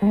Mic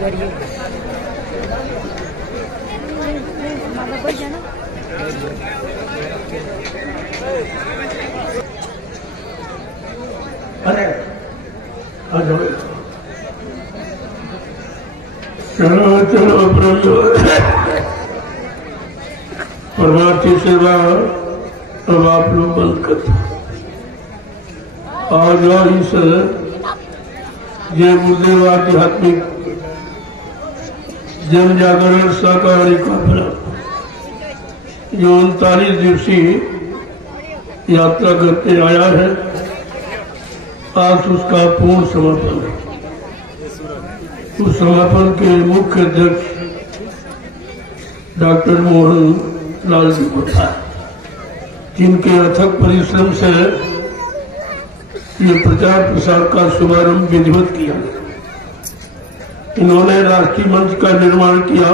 गरिए चलो चलो प्रभात की सेवा अब आप लोग बंद करते आज इस जय गुरुदेव आध्यात्मिक जन जागरण सहकारी काफिला जो 39 दिवसीय यात्रा करके आया है, आज उसका पूर्ण समर्पण है। उस समापन के मुख्य अध्यक्ष डॉक्टर मोहन लाल जी बताए, जिनके अथक परिश्रम से ये प्रचार प्रसार का शुभारंभ विधिवत किया। इन्होंने राष्ट्रीय मंच का निर्माण किया।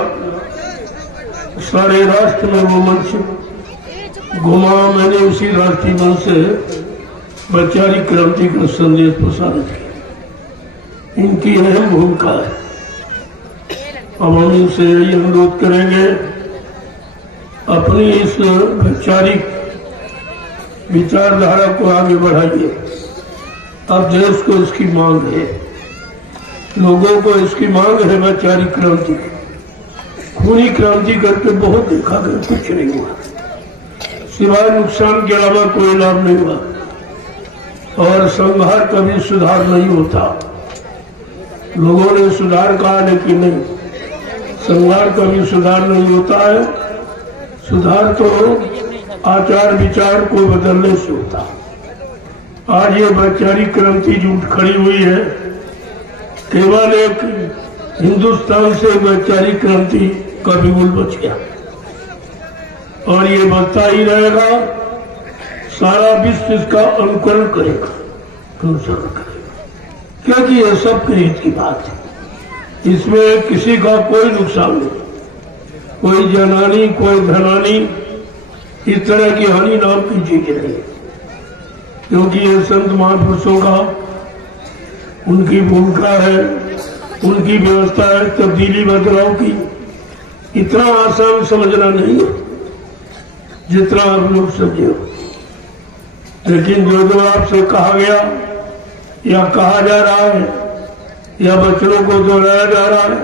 सारे राष्ट्र में वो मंच घुमा। मैंने उसी राष्ट्रीय मंच से वैचारिक क्रांति का संदेश प्रसारित किया। इनकी अहम भूमिका है। अब हम इनसे यही अनुरोध करेंगे, अपनी इस वैचारिक विचारधारा को आगे बढ़ाइए अब देश को इसकी मांग है, लोगों को इसकी मांग है वैचारिक क्रांति की। खूनी क्रांति करके बहुत देखा गया, कुछ नहीं हुआ, सिवाय नुकसान के अलावा कोई लाभ नहीं हुआ। और संहार कभी सुधार नहीं होता। लोगों ने सुधार कहा, लेकिन नहीं, संहार कभी सुधार नहीं होता है। सुधार तो आचार विचार को बदलने से होता है। आज ये वैचारिक क्रांति जुट खड़ी हुई है, केवल एक हिंदुस्तान से वैचारिक क्रांति का बिगुल बच गया और ये बचता ही रहेगा। सारा विश्व इसका अनुकरण करेगा, अनुसरण करेगा, क्योंकि यह सब हित की बात है। इसमें किसी का कोई नुकसान नहीं, कोई जनानी, कोई धनानी, इस तरह की हानि नाम की चीज नहीं, क्योंकि ये संत महापुरुषों का, उनकी भूमिका है, उनकी व्यवस्था है तब्दीली बदलाव की। इतना आसान समझना नहीं है जितना आप लोग समझे हो। लेकिन जो आपसे कहा गया या कहा जा रहा है या बच्चों को दोहराया जा रहा है,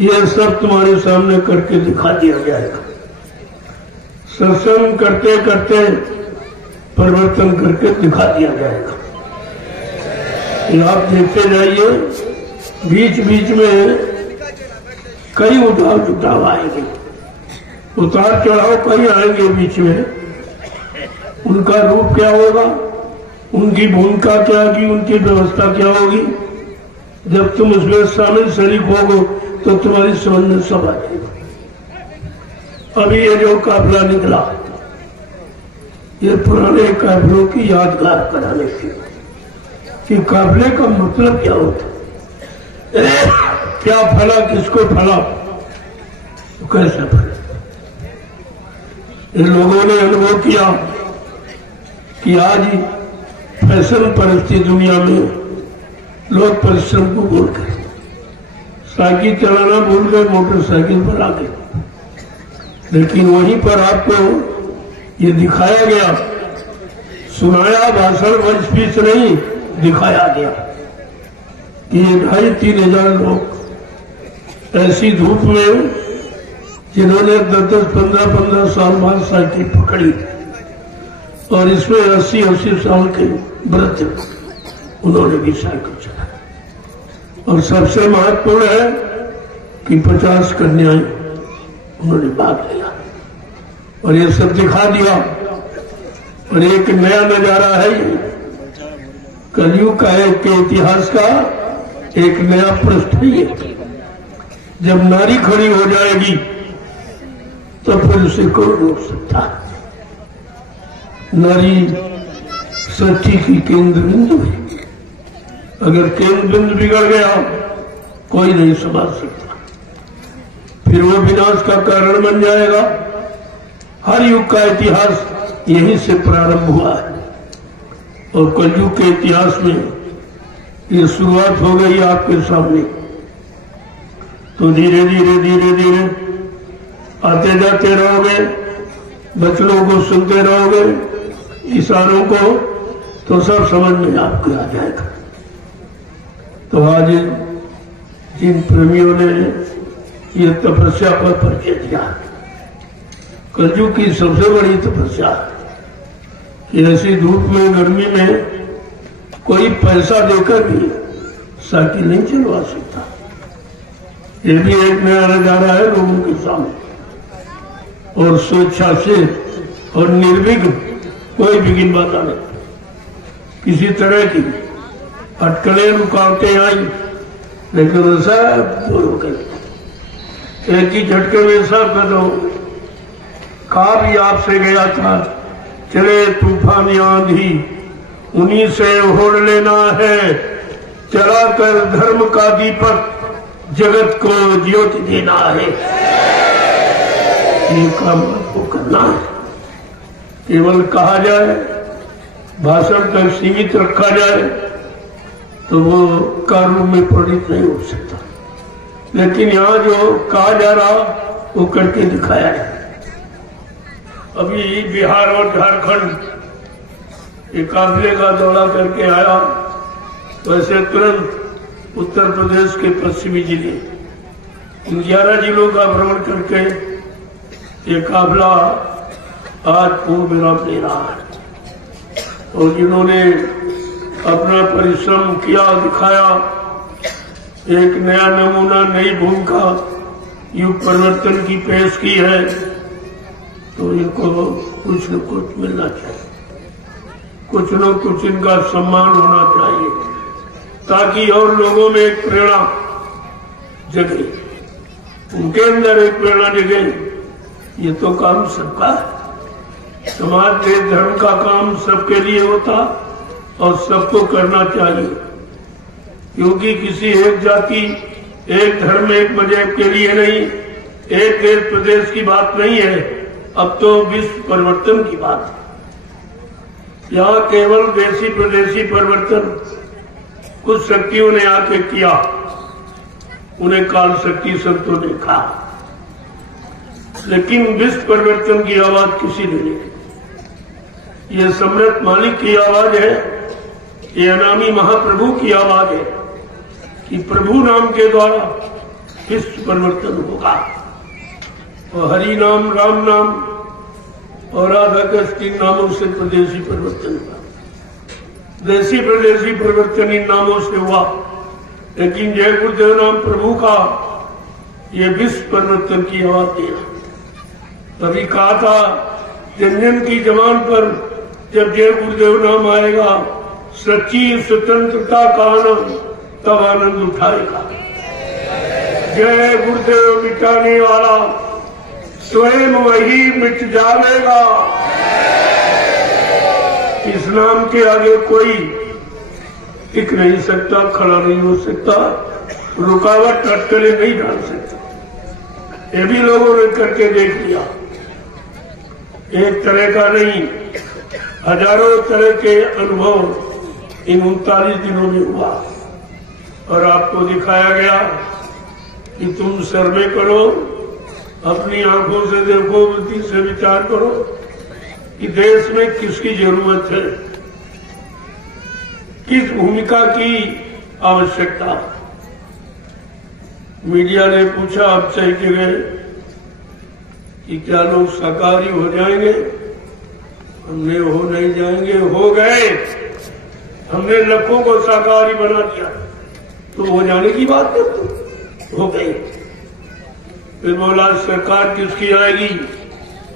यह सब तुम्हारे सामने करके दिखा दिया जाएगा। सत्संग करते करते परिवर्तन करके दिखा दिया जाएगा। ये आप देखते जाइए, बीच बीच में कई उतार चढ़ाव आएंगे, उतार चढ़ाव कई आएंगे बीच में। उनका रूप क्या होगा, उनकी भूमिका क्या होगी, उनकी व्यवस्था क्या होगी, जब तुम उसमें शामिल शरीक होगो तो तुम्हारी समझ में सब आ जाएगा। अभी ये जो काफिला निकला, ये पुराने काफिलों की यादगार कराने की कि काफिले का मतलब क्या होता है, क्या फला, किसको फला, तो कैसे फला। इन लोगों ने अनुभव किया कि आज फैशन परिस्थिति दुनिया में लोग परिश्रम को भूल गए, साइकिल चलाना भूल गए, मोटरसाइकिल पर आ गए। लेकिन वहीं पर आपको ये दिखाया गया, सुनाया, भाषण मंच पीछ नहीं दिखाया गया कि ये 2,500-3,000 लोग ऐसी धूप में, जिन्होंने 10-10, 15-15 साल बाद साइकिल पकड़ी और इसमें 80-80 साल के वृद्ध, उन्होंने भी साइकिल चलाई। और सबसे महत्वपूर्ण है कि 50 कन्याएं उन्होंने भाग लिया और ये सब दिखा दिया। और एक नया नजारा है, कलयुग का एक इतिहास का एक नया पृष्ठ है। जब नारी खड़ी हो जाएगी तो फिर उसे कौन रोक सकता है। नारी सृष्टि की केंद्र बिंदु है, अगर केंद्र बिंदु बिगड़ गया कोई नहीं संभाल सकता, फिर वो विनाश का कारण बन जाएगा। हर युग का इतिहास यहीं से प्रारंभ हुआ है और कलयुग के इतिहास में ये शुरुआत हो गई आपके सामने। तो धीरे धीरे धीरे धीरे आते जाते रहोगे, बचनों को सुनते रहोगे, इशारों को, तो सब समझ में आपको आ जाएगा। तो आज जिन प्रेमियों ने ये तपस्या पर परिचय दिया, कलयुग की सबसे बड़ी तपस्या कि ऐसी धूप में, गर्मी में कोई पैसा देकर भी साइकिल नहीं चलवा सकता। ये भी एक नया नजारा है लोगों के सामने। और स्वेच्छा से और निर्विघ्न, कोई विघ्न बाधा नहीं, किसी तरह की अटकलें, रुकावटें आई, लेकिन सब दूर हो गई। एक ही झटके में सब खत्म। कहा भी आपसे गया था, चले तूफान आंधी उन्हीं से ओढ़ लेना है, चला कर धर्म का दीपक जगत को ज्योति देना है। ये काम आपको करना है। केवल कहा जाए, भाषण तक सीमित रखा जाए तो वो कार्यों में परिणित नहीं हो सकता। लेकिन यहाँ जो कहा जा रहा वो करके दिखाया है। अभी बिहार और झारखंड एक काफिले का दौरा करके आया वैसे तुरंत उत्तर प्रदेश के पश्चिमी जिले इन 11 जिलों का भ्रमण करके ये काफिला आज पूर्ण विराम ले रहा है। और जिन्होंने अपना परिश्रम किया, दिखाया, एक नया नमूना, नई भूमिका, युग परिवर्तन की पेश की है, तो इनको कुछ न कुछ मिलना चाहिए, कुछ न कुछ इनका सम्मान होना चाहिए, ताकि और लोगों में एक प्रेरणा जगे, उनके अंदर एक प्रेरणा जगे। ये तो काम सबका है, समाज के धर्म का काम सबके लिए होता और सबको करना चाहिए, क्योंकि किसी एक जाति, एक धर्म, एक मजहब के लिए नहीं, एक देश प्रदेश की बात नहीं है, अब तो विश्व परिवर्तन की बात है। यहाँ केवल देशी प्रदेशी परिवर्तन कुछ शक्तियों ने आके किया, उन्हें काल शक्ति संतों ने कहा, लेकिन विश्व परिवर्तन की आवाज किसी ने नहीं की। ये सम्राट मालिक की आवाज है, ये अनामी महाप्रभु की आवाज है कि प्रभु नाम के द्वारा विश्व परिवर्तन होगा। और हरि नाम, राम नाम और राधा कृष्ण इन नामों से प्रदेशी परिवर्तन हुआ। देशी प्रदेशी परिवर्तन इन नामों से हुआ, लेकिन जय गुरुदेव नाम प्रभु का ये विश्व परिवर्तन की आवाज दिया। तभी कहा था जन जन की जबान पर जब जय गुरुदेव नाम आएगा, सच्ची स्वतंत्रता का आनंद तब आनंद उठाएगा। जय गुरुदेव मिटाने वाला स्वयं वही मिट जाएगा। इस नाम के आगे कोई टिक नहीं सकता, खड़ा नहीं हो सकता, रुकावट अटकलें नहीं डाल सकता। ये भी लोगों ने करके देख लिया। एक तरह का नहीं, हजारों तरह के अनुभव इन 39 दिनों में हुआ और आपको दिखाया गया कि तुम सर्वे करो, अपनी आंखों से देखो, बुद्धि से विचार करो कि देश में किसकी जरूरत है, किस भूमिका की आवश्यकता। मीडिया ने पूछा आपसे एक जगह कि क्या लोग शाकाहारी हो जाएंगे? हमने हो नहीं जाएंगे, हो गए। हमने लाखों को शाकाहारी बना दिया, तो हो जाने की बात नहीं, हो गई। फिर बोला सरकार किसकी आएगी?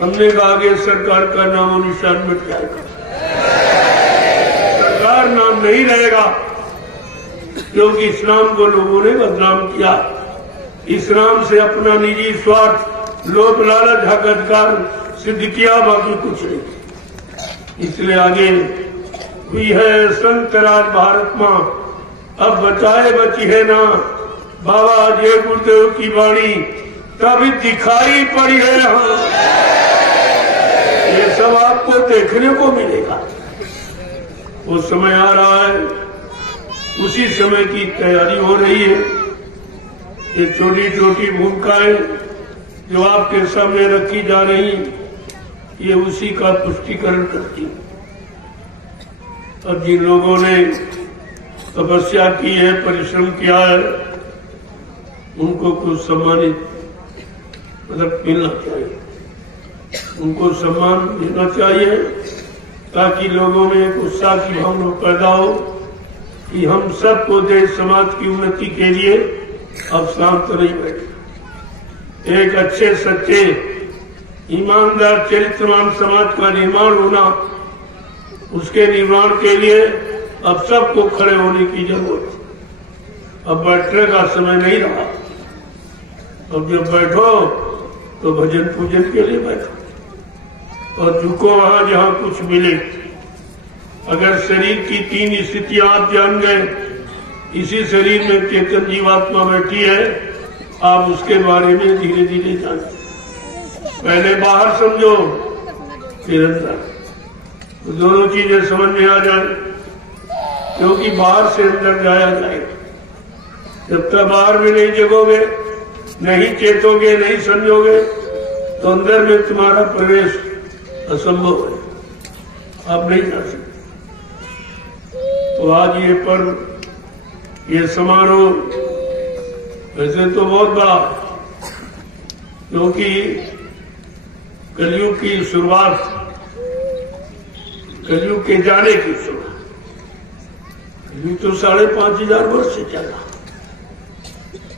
हमने कहा आगे सरकार का नामो निशान मिट जाएगा, सरकार नाम नहीं रहेगा, क्योंकि इस्लाम को लोगों ने बदनाम किया। इस्लाम से अपना निजी स्वार्थ, लोभ लालच, हक अधिकार सिद्ध किया, बाकी कुछ नहीं। इसलिए आगे हुई है संत राज भारत मां, अब बचाए बची है ना, बाबा जय गुरुदेव की वाणी तभी दिखाई पड़ी है। ये सब आपको देखने को मिलेगा। वो समय आ रहा है, उसी समय की तैयारी हो रही है। ये छोटी छोटी भूमिकाएं जो आपके सामने रखी जा रही, ये उसी का पुष्टिकरण करती। अब जिन लोगों ने तपस्या की है, परिश्रम किया है, उनको कुछ सम्मानित मतलब मिलना चाहिए, उनको सम्मान देना चाहिए, ताकि लोगों में एक उत्साह की भावना पैदा हो कि हम सबको देश समाज की उन्नति के लिए अब शांत नहीं बैठे। एक अच्छे सच्चे ईमानदार चरित्रवान समाज का निर्माण होना, उसके निर्माण के लिए अब सबको खड़े होने की जरूरत है। अब बैठने का समय नहीं रहा। अब जब बैठो तो भजन पूजन के लिए बैठो और झुको वहां जहां कुछ मिले। अगर शरीर की 3 स्थितियां आप जान गए, इसी शरीर में चेतन जीवात्मा बैठी है, आप उसके बारे में धीरे धीरे जाने। पहले बाहर समझो, फिर अंदर, तो दोनों चीजें समझ में आ जाए, क्योंकि बाहर से अंदर जाया जाएगा। जब तक बाहर में नहीं जगोगे, नहीं चेतोगे, नहीं समझोगे, तो अंदर में तुम्हारा प्रवेश असंभव है, आप नहीं जा सकते। तो आज ये पर्व ये समारोह वैसे तो बहुत बड़ा, क्योंकि कलयुग की शुरुआत, कलयुग के जाने की शुरुआत, कलयुग तो 5,500 वर्ष से चला,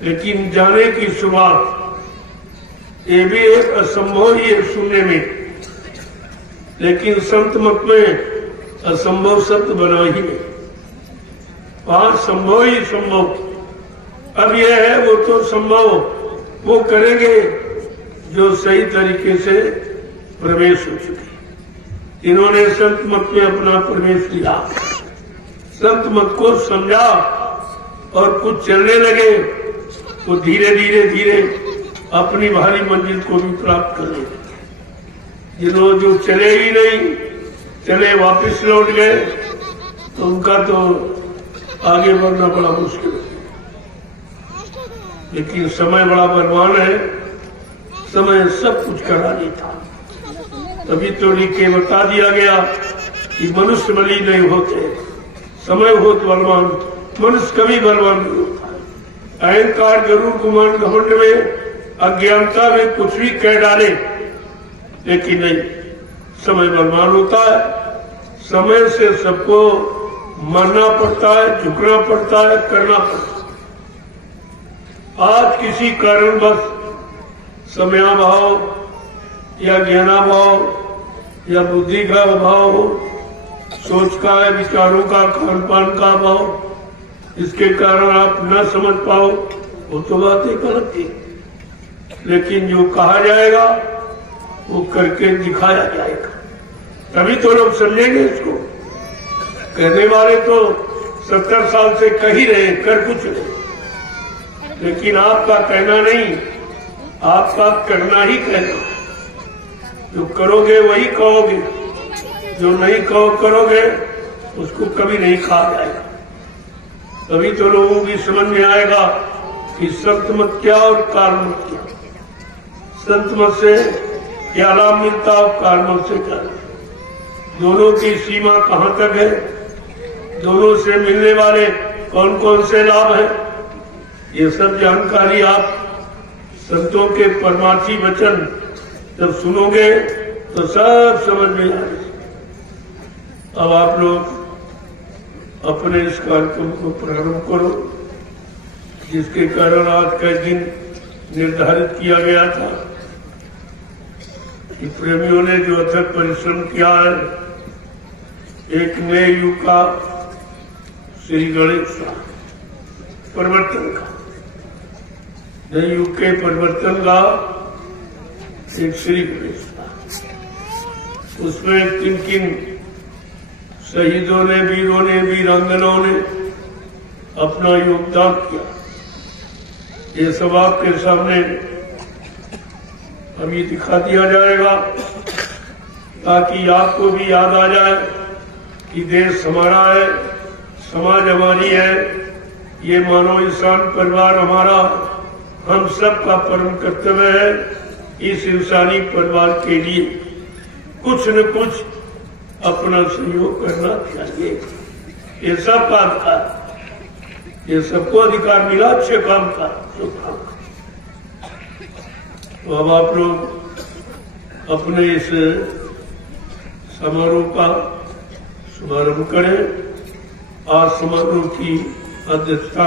लेकिन जाने की शुरुआत ये भी एक असंभव ही है सुनने में, लेकिन संत मत में असंभव शब्द बना ही नहीं। 5 संभव ही संभव। अब यह है वो तो संभव वो करेंगे जो सही तरीके से प्रवेश हो चुके। इन्होंने संत मत में अपना प्रवेश लिया, संत मत को समझा और कुछ चलने लगे, तो धीरे धीरे धीरे अपनी भारी मंजिल को भी प्राप्त कर लेंगे। जिन्होंने जो चले ही नहीं, चले वापस लौट गए, तो उनका तो आगे बढ़ना बड़ा मुश्किल है। लेकिन समय बड़ा बलवान है, समय सब कुछ करा देता। तभी तो लिख के बता दिया गया कि मनुष्य बली नहीं होते, समय बहुत बलवान, मनुष्य कभी बलवान नहीं होता। अहंकार गरुड़ गुमान घमंड में, अज्ञानता में कुछ भी कह डाले, लेकिन नहीं, समय बलवान होता है। समय से सबको मानना पड़ता है, झुकना पड़ता है, करना पड़ता है। आज किसी कारणवश समयाभाव या ज्ञानाभाव या बुद्धि का अभाव हो, सोच का है, विचारों का, खान पान का अभाव, इसके कारण आप न समझ पाओ, वो तो बात एक अलग थी। लेकिन जो कहा जाएगा वो करके दिखाया जाएगा, तभी तो लोग समझेंगे इसको। कहने वाले तो 70 साल से कह ही रहे, कर कुछ नहीं, लेकिन आपका कहना नहीं, आपका करना ही कहना। जो करोगे वही कहोगे, जो नहीं करोगे उसको कभी नहीं कहा जाएगा। तभी तो लोगों की समझ में आएगा कि संत मत क्या और काल मत क्या। संत मत से क्या लाभ मिलता और काल मत से क्या लाभ, दोनों की सीमा कहाँ तक है, दोनों से मिलने वाले कौन कौन से लाभ है, ये सब जानकारी आप संतों के परमार्थी वचन जब सुनोगे तो सब समझ में आएगी। अब आप लोग अपने इस कार्यक्रम को प्रारंभ करो, जिसके कारण आज का दिन निर्धारित किया गया था कि प्रेमियों ने जो अथक परिश्रम किया है, एक नए युग का श्री गणेश परिवर्तन का, नए युग के परिवर्तन का एक श्री गणेश, उसमें किन किन शहीदों ने, वीरों ने, वीरांगनाओं ने अपना योगदान किया, ये सब आपके सामने अभी दिखा दिया जाएगा, ताकि आपको भी याद आ जाए कि देश हमारा है, समाज हमारी है, ये मानव इंसान परिवार हमारा, हम सब का परम कर्तव्य है इस इंसानी परिवार के लिए कुछ न कुछ अपना सहयोग करना चाहिए। ये सब काम का, ये सबको अधिकार मिला अच्छे काम का, शुभ काम का। तो अब आप लोग अपने इस समारोह का शुभारंभ करें। आज समारोह की अध्यक्षता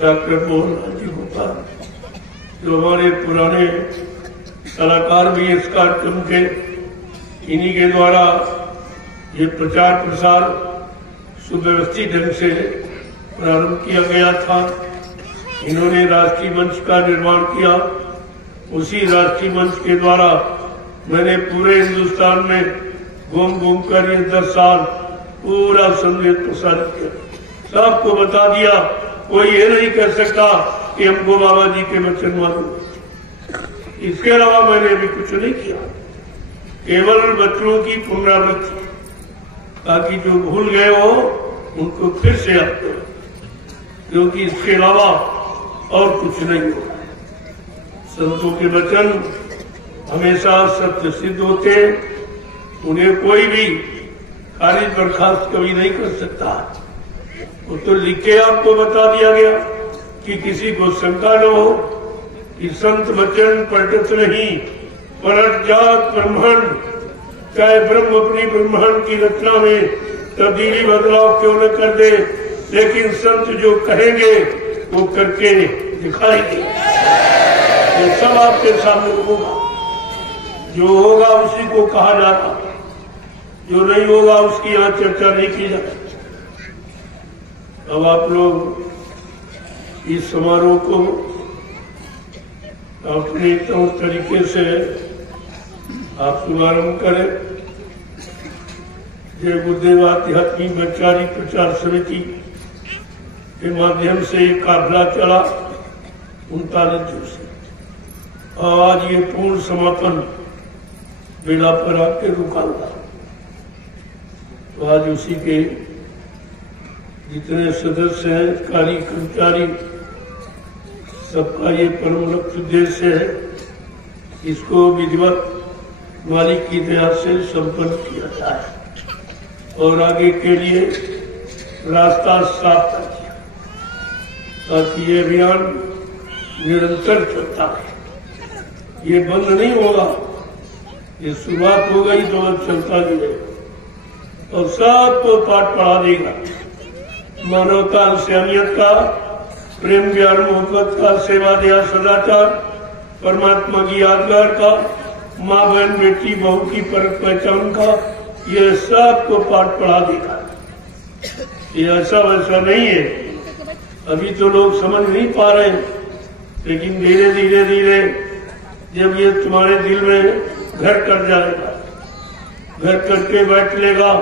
डॉक्टर मोहन जी गोपाल, जो हमारे पुराने कलाकार भी इस कार्यक्रम के, इन्हीं के द्वारा ये प्रचार प्रसार सुव्यवस्थित ढंग से प्रारंभ किया गया था। इन्होंने राष्ट्रीय मंच का निर्माण किया, उसी राष्ट्रीय मंच के द्वारा मैंने पूरे हिंदुस्तान में घूम घूम कर ये 10 साल पूरा संदेश प्रसारित किया, सबको बता दिया। कोई ये नहीं कह सकता कि हमको बाबा जी के वचन मालूम। इसके अलावा मैंने भी कुछ नहीं किया, केवल बच्चों की पुनरावृत्ति, ताकि जो भूल गए हो उनको फिर से याद करो, क्योंकि इसके अलावा और कुछ नहीं होगा। संतों के वचन हमेशा सत्य सिद्ध होते हैं, उन्हें कोई भी खारिज बर्खास्त कभी नहीं कर सकता। वो तो लिख के आपको बता दिया गया कि किसी को शंका न हो कि संत वचन पलटत नहीं, पलट जात ब्रह्मांड, चाहे ब्रह्म अपनी ब्रह्मांड की रचना में तब्दीली बदलाव क्यों न कर दे, लेकिन संत जो कहेंगे वो करके दिखाएंगे। ये सब आपके सामने होगा। जो होगा उसी को कहा जाता, जो नहीं होगा उसकी यहाँ चर्चा नहीं की जाती। अब आप लोग इस समारोह को अपने तौर तरीके से आप शुभारंभ करें। जय गुरुदेव आध्यात्मिक वैचारिक प्रचार समिति के माध्यम से एक काफिला चला 39 दिवस और आज ये पूर्ण समापन बेड़ा पर आके रुका हुआ। तो आज उसी के जितने सदस्य हैं, कार्य कर्मचारी, सबका ये परम लक्ष्य उद्देश्य है, इसको विधिवत मालिक की दया से संपन्न किया जाए और आगे के लिए रास्ता साफ कर दिया ताकि ये अभियान निरंतर चलता है। ये बंद नहीं होगा, ये शुरुआत हो गई तो अब चलता भी रहेगा और सबको पाठ पढ़ा देगा। मानवता इंसानियत का, प्रेम प्यार मोहब्बत का, सेवा दया सदाचार, परमात्मा की यादगार का, माँ बहन बेटी बहू की परख पहचान का, ये सबको पाठ पढ़ा देगा। ये ऐसा वैसा नहीं है, अभी तो लोग समझ नहीं पा रहे, लेकिन धीरे धीरे धीरे जब ये तुम्हारे दिल में घर कर जाएगा, घर करके बैठ लेगा,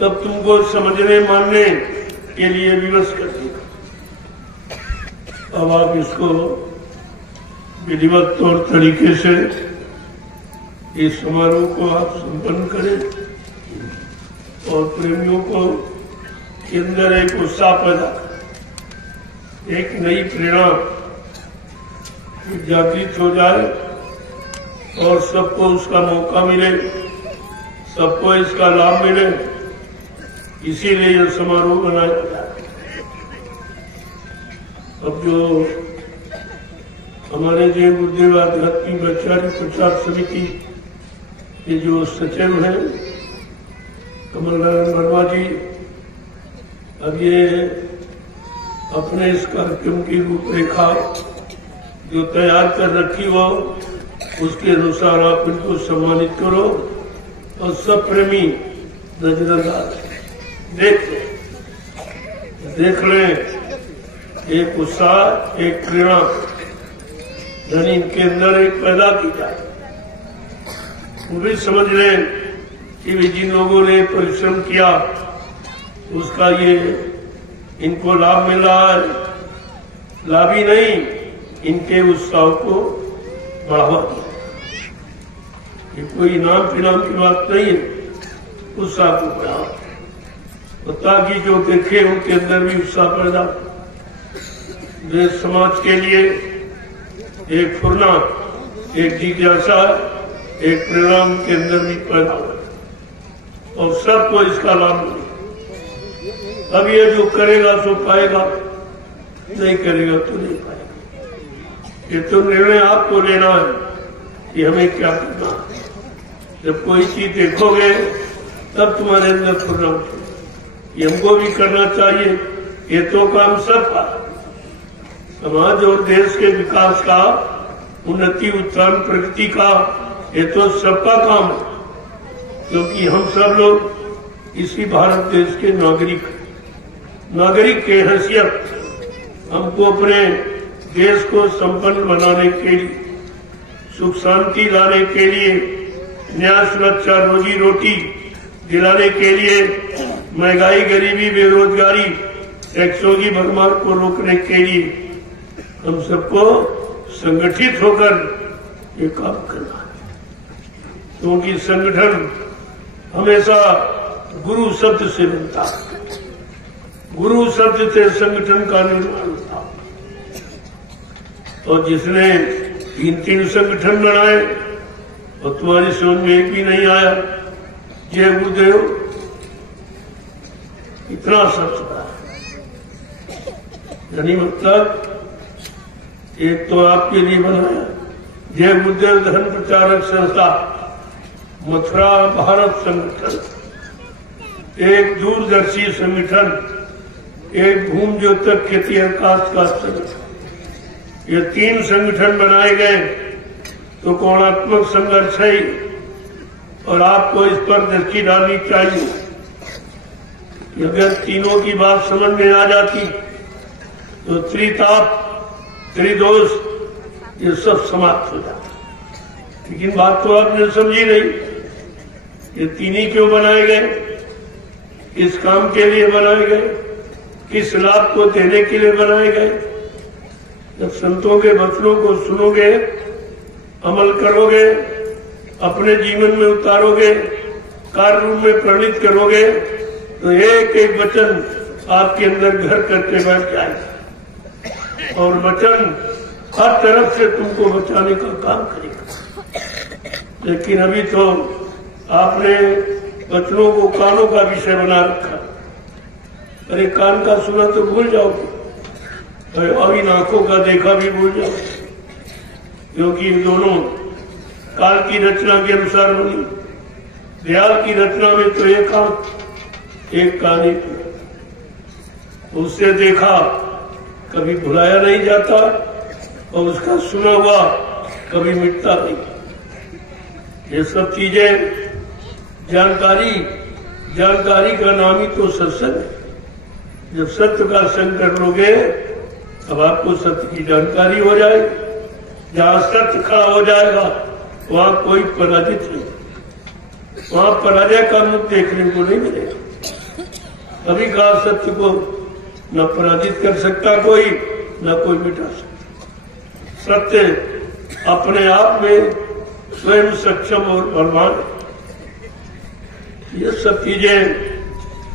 तब तुमको समझने मानने के लिए विवश कर देगा। अब आप इसको विधिवत तौर तरीके से इस समारोह को आप संपन्न करें और प्रेमियों को के अंदर एक उत्साह पैदा करें, एक नई प्रेरणा जागृत हो जाए और सबको उसका मौका मिले, सबको इसका लाभ मिले। इसीलिए यह समारोह बनाया गया। अब जो हमारे जय गुरुदेव आध्यात्मिक वैचारिक प्रचार समिति के जो सचिव हैं कमल नारायण वर्मा जी, अब ये अपने इस कार्यक्रम की रूपरेखा जो तैयार कर रखी हो उसके अनुसार आप इनको सम्मानित करो और सब प्रेमी नजरअंदाज देख लें, एक उत्साह, एक प्रेरणा यानी इनके अंदर एक पैदा की जाए। वो भी समझ लें कि भी जिन लोगों ने परिश्रम किया उसका ये इनको लाभ मिल रहा है। लाभ ही नहीं, इनके उत्साह को बढ़ावा दिया। ये कोई इनाम फिनाम की बात नहीं है, उत्साह को बढ़ावा ताकि जो देखे उनके अंदर भी उत्साह पैदा, देश समाज के लिए एक फुरना, एक जिज्ञासा, एक प्रेरणा उनके अंदर भी पैदा हो और सबको इसका लाभ मिले। अब ये जो करेगा सो पाएगा, नहीं करेगा तो नहीं पाएगा। ये तो निर्णय आपको लेना है कि हमें क्या करना है। जब कोई चीज देखोगे तब तुम्हारे अंदर फुरना उठेगा, ये हमको भी करना चाहिए। ये तो काम सबका, समाज और देश के विकास का, उन्नति उत्थान प्रगति का, ये तो सबका काम है, क्योंकि हम सब लोग इसी भारत देश के नागरिक के हैसियत हमको अपने देश को संपन्न बनाने के लिए, सुख शांति लाने के लिए, न्याय सुरक्षा रोजी रोटी दिलाने के लिए, महंगाई गरीबी बेरोजगारी टैक्सों की भरमार को रोकने के लिए हम सबको संगठित होकर ये काम करना है। क्योंकि संगठन हमेशा गुरु शब्द से बनता है, गुरु शब्द से संगठन का निर्माण होता है। और जिसने 3 संगठन बनाए और तुम्हारी समझ में एक भी नहीं आया, जय गुरुदेव, इतना सब चुका है। यानी मतलब एक तो आपके लिए बनाया जय बुद्धदेव धर्म प्रचारक संस्था मथुरा भारत संगठन, एक दूरदर्शी संगठन, एक भूमि ज्योतक खेती अवकाश का संगठन। ये 3 संगठन बनाए गए तो कोणात्मक संघर्ष है और आपको इस पर दृष्टि डालनी चाहिए कि अगर तीनों की बात समझ में आ जाती तो त्रिताप त्रिदोष ये सब समाप्त हो जाता। लेकिन बात तो आपने समझी नहीं। ये 3 ही क्यों बनाए गए, किस काम के लिए बनाए गए, किस लाभ को देने के लिए बनाए गए। जब संतों के वचनों को सुनोगे, अमल करोगे, अपने जीवन में उतारोगे, कार्य रूप में परिणित करोगे तो एक एक वचन आपके अंदर घर करके बैठ जाएगा और वचन हर तरफ से तुमको बचाने का काम करेगा। लेकिन अभी तो आपने वचनों को कानों का विषय बना रखा। अरे कान का सुना तो भूल जाओगे और इन आंखों का देखा भी भूल जाओगे, क्योंकि इन दोनों काल की रचना के अनुसार बनी। दयाल की रचना में तो एक आंख एक कान ही, उससे देखा कभी भुलाया नहीं जाता और उसका सुना हुआ कभी मिटता नहीं। ये सब चीजें जानकारी का नाम ही तो सत्संग है। जब सत्य का संग कर लोगे तब आपको सत्य की जानकारी हो जाएगी। जहाँ सत्य खड़ा हो जाएगा वहाँ कोई पराजित नहीं, वहाँ पराजय का मुख देखने को नहीं मिलेगा। कभी कहा सत्य को न पराजित कर सकता कोई, न कोई मिटा सकता। सत्य अपने आप में स्वयं सक्षम और बलवान है। ये सब चीजें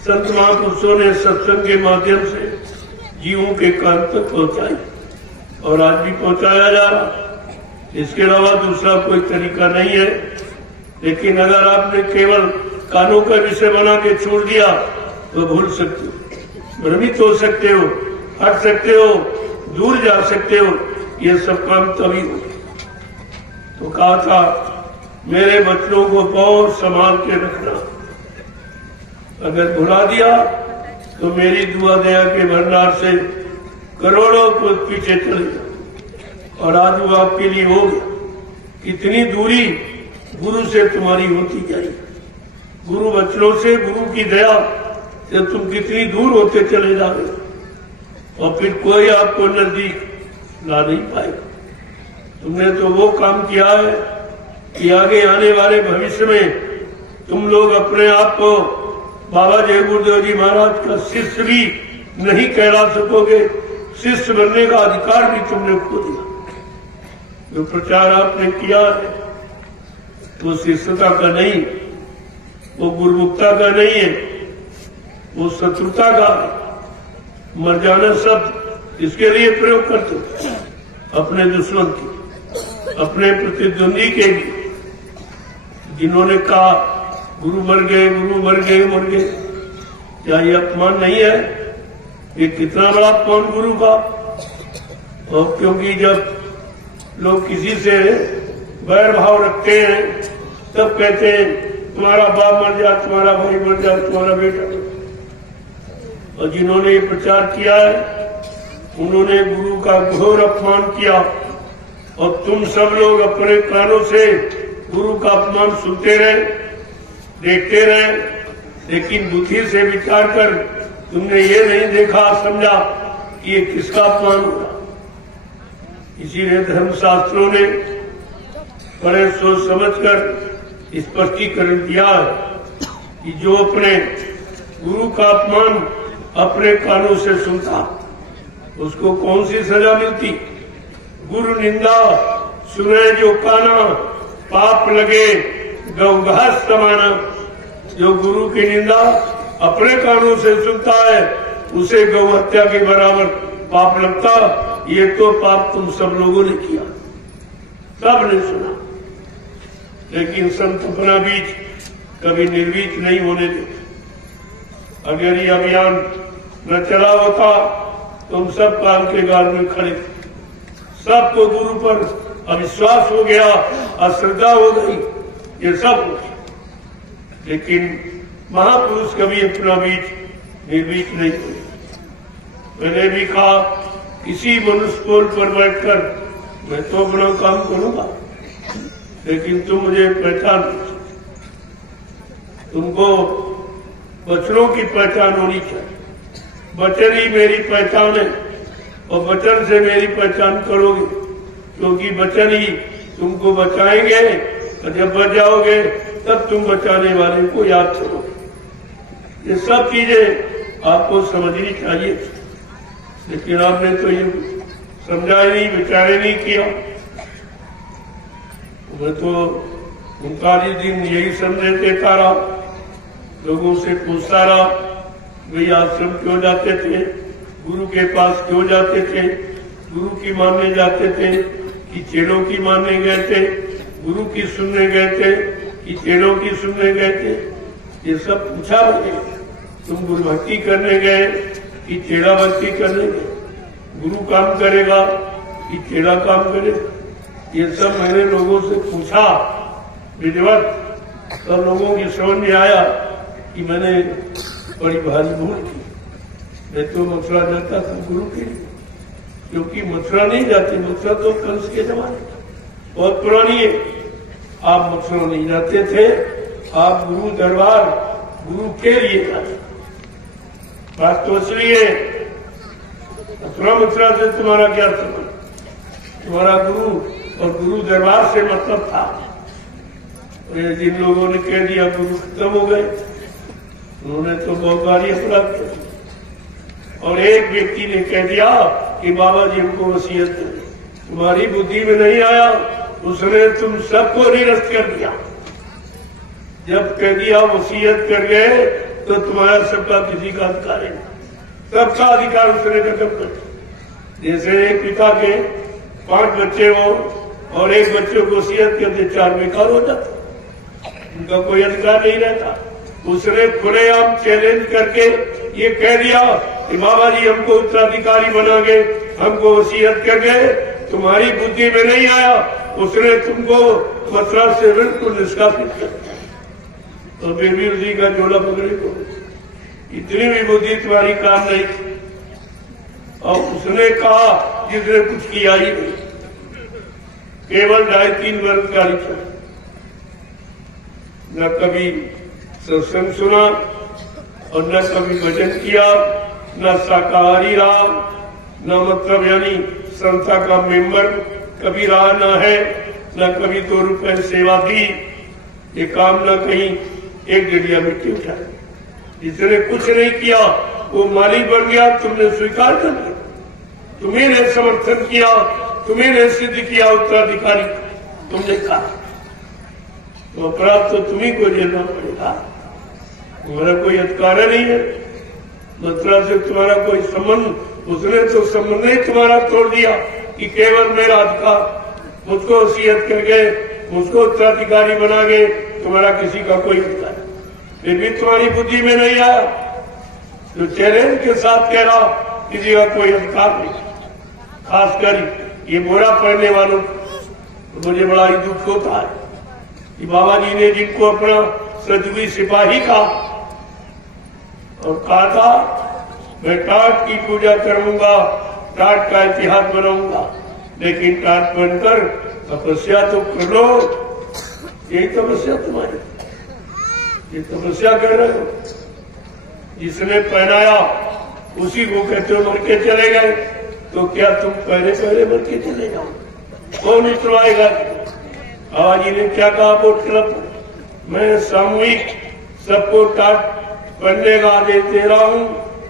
संत महापुरुषों ने सत्संग के माध्यम से जीवों के कान तक पहुंचाई और आज भी पहुंचाया जा रहा। इसके अलावा दूसरा कोई तरीका नहीं है। लेकिन अगर आपने केवल कानों का विषय बना के छोड़ दिया तो भूल सकते हो, भ्रमित हो सकते हो, हट सकते हो, दूर जा सकते हो। ये सब काम तभी हो। तो कहा था मेरे बच्चों को बहुत संभाल के रखना, अगर भुला दिया तो मेरी दुआ दया के भंडार से करोड़ों को पीछे चले जाओ। और आज वो आपके लिए हो गया। इतनी दूरी गुरु से तुम्हारी होती जाएगी, गुरु बच्चों से, गुरु की दया से तुम कितनी दूर होते चले जाओगे और फिर कोई आपको नजदीक ला नहीं पाएगा। तुमने तो वो काम किया है कि आगे आने वाले भविष्य में तुम लोग अपने आप को बाबा जय गुरुदेव जी महाराज का शिष्य भी नहीं कहला सकोगे। शिष्य बनने का अधिकार भी तुमने खो दिया। जो प्रचार आपने किया है वो शिष्यता का नहीं, वो गुरुमुक्ता का नहीं है, वो शत्रुता का है। मर जाना शब्द इसके लिए प्रयोग करते अपने दुश्मन की, अपने प्रतिद्वंदी के लिए। जिन्होंने कहा गुरु मर गए, गुरु मर गए, मर गए, क्या ये अपमान नहीं है? ये कितना बड़ा अपमान गुरु का। और क्योंकि जब लोग किसी से वैर भाव रखते हैं तब कहते हैं तुम्हारा बाप मर जाए, तुम्हारा भाई मर जाए, तुम्हारा बेटा मर जाए। और जिन्होंने ये प्रचार किया है उन्होंने गुरु का घोर अपमान किया। और तुम सब लोग अपने कानों से गुरु का अपमान सुनते रहे, देखते रहे, लेकिन बुद्धि से विचार कर तुमने ये नहीं देखा, समझा कि ये किसका अपमान होगा। इसीलिए धर्मशास्त्रों ने बड़े सोच समझकर स्पष्टीकरण दिया है कि जो अपने गुरु का अपमान अपने कानों से सुनता उसको कौन सी सजा मिलती? गुरु निंदा सुने जो काना, पाप लगे गौघास समाना। जो गुरु की निंदा अपने कानों से सुनता है उसे गौ हत्या के बराबर पाप लगता। ये तो पाप तुम सब लोगों ने किया, सब ने सुना। लेकिन संत अपना बीच कभी निर्वीज नहीं होने देते। अगर ये अभियान न चला होता तुम सब काल के गाल में खड़े थे, सबको गुरु पर अविश्वास हो गया, अश्रद्धा हो गई, ये सब कुछ। लेकिन महापुरुष कभी अपना बीच निर्भीक नहीं हुए। मैंने भी कहा किसी मनुष्य पोल पर बैठकर मैं तो अपना काम करूंगा, लेकिन तुम मुझे पहचान नहीं सकते। तुमको वचनों की पहचान होनी चाहिए। वचन ही मेरी पहचान है और वचन से मेरी पहचान करोगे, क्योंकि वचन ही तुमको बचाएंगे और जब बच जाओगे तब तुम बचाने वाले को याद करोगे। ये सब चीजें आपको समझनी चाहिए, लेकिन आपने तो ये समझा ही नहीं, विचार ही नहीं किया। मैं तो 39 दिन यही संदेश देता रहा, लोगों से पूछता रहा, भाई आश्रम क्यों जाते थे, गुरु के पास क्यों जाते थे, गुरु की मानने जाते थे कि चेलों की मानने गए थे, गुरु की सुनने गए थे कि चेलों की सुनने गए थे, ये सब पूछा मैंने। तुम गुरु भक्ति करने गए कि चेला भक्ति करने गए, गुरु काम करेगा कि चेला काम करेगा, ये सब मैंने लोगों से पूछा विधिवत, तो लोगों की समझ में आया कि मैंने बड़ी भारी भूल की। मैं तो मथुरा जाता था गुरु के लिए, क्योंकि मथुरा नहीं जाते, मथुरा तो कंस के जमाने बहुत पुरानी है। आप मथुरा नहीं जाते थे, आप गुरु दरबार गुरु के लिए जाते। बात तो इसलिए मथुरा से तुम्हारा क्या संबंध, तुम्हारा गुरु और गुरु दरबार से मतलब था। जिन लोगों ने कह दिया गुरु खत्म हो गए, उन्होंने तो बहुत गाली अपराध की। और एक व्यक्ति ने कह दिया कि बाबा जी हमको वसीयत करें, तुम्हारी बुद्धि में नहीं आया, उसने तुम सबको निरस्त कर दिया। जब कह दिया वसीयत कर गए तो तुम्हारा सबका किसी का अधिकार है, सबका अधिकार उसने खत्म कर दिया। जैसे एक पिता के 5 बच्चे हो और एक बच्चे को वसीयत करते 4 बेकार हो जाता, उनका कोई अधिकार नहीं रहता। उसने खुलेआम चैलेंज करके ये कह दिया कि बाबा जी हमको उत्तराधिकारी बना गए, हमको वसीयत कर गए, तुम्हारी बुद्धि में नहीं आया, उसने तुमको मथुरा से बिल्कुल निष्कासित कर दिया। तो फिर भी उसी का झोला पकड़े को इतनी भी बुद्धि तुम्हारी काम नहीं। और उसने कहा जिसने कुछ किया ही नहीं, केवल 2.5-3 वर्ष का लिखा, न कभी सत्संग सुना और न कभी भजन किया, न शाकाहारी रहा, न मतलब यानी संस्था का मेंबर कभी रहा न है, न कभी 2 रुपए सेवा दी, ये काम न कहीं 1 डिडिया मिट्टी उठाई। जिसने कुछ नहीं किया वो मालिक बन गया, तुमने स्वीकार कर लिया, तुम्ही ने समर्थन किया, तुम्ही ने सिद्ध किया उत्तराधिकारी, तुमने कहा तो अपराध तो तुम्ही को झेलना पड़ेगा, तुम्हारा कोई अधिकार नहीं है। मथुरा से तुम्हारा कोई संबंध, उसने तो संबंध ही तुम्हारा तोड़ दिया कि केवल मेरा अधिकार, मुझको वसीयत कर गए, मुझको उत्तराधिकारी बना गए, तुम्हारा किसी का कोई अधिकार, फिर भी तुम्हारी बुद्धि में नहीं आया। तो चैलेंज के साथ कह रहा किसी का कोई अधिकार नहीं। खासकर ये बोरा पहनने वालों को मुझे बड़ा ही दुख होता है कि बाबा जी ने जिनको अपना सदवी सिपाही कहा और कहा था मैं टाट की पूजा करूंगा, टाट का इतिहास बनाऊंगा, लेकिन टाट बनकर तपस्या तो कर लो, यही तपस्या तुम्हारी, ये तपस्या कर रहे हो। जिसने पहनाया उसी को कहते हो मर के चले गए, तो क्या तुम पहले मर के चले जाओ? कौन उतरवाएगा? बाबा जी ने क्या कहा बोर्ड क्लब, मैं सामूहिक सबको टाट पहनने का आदेश दे रहा हूँ,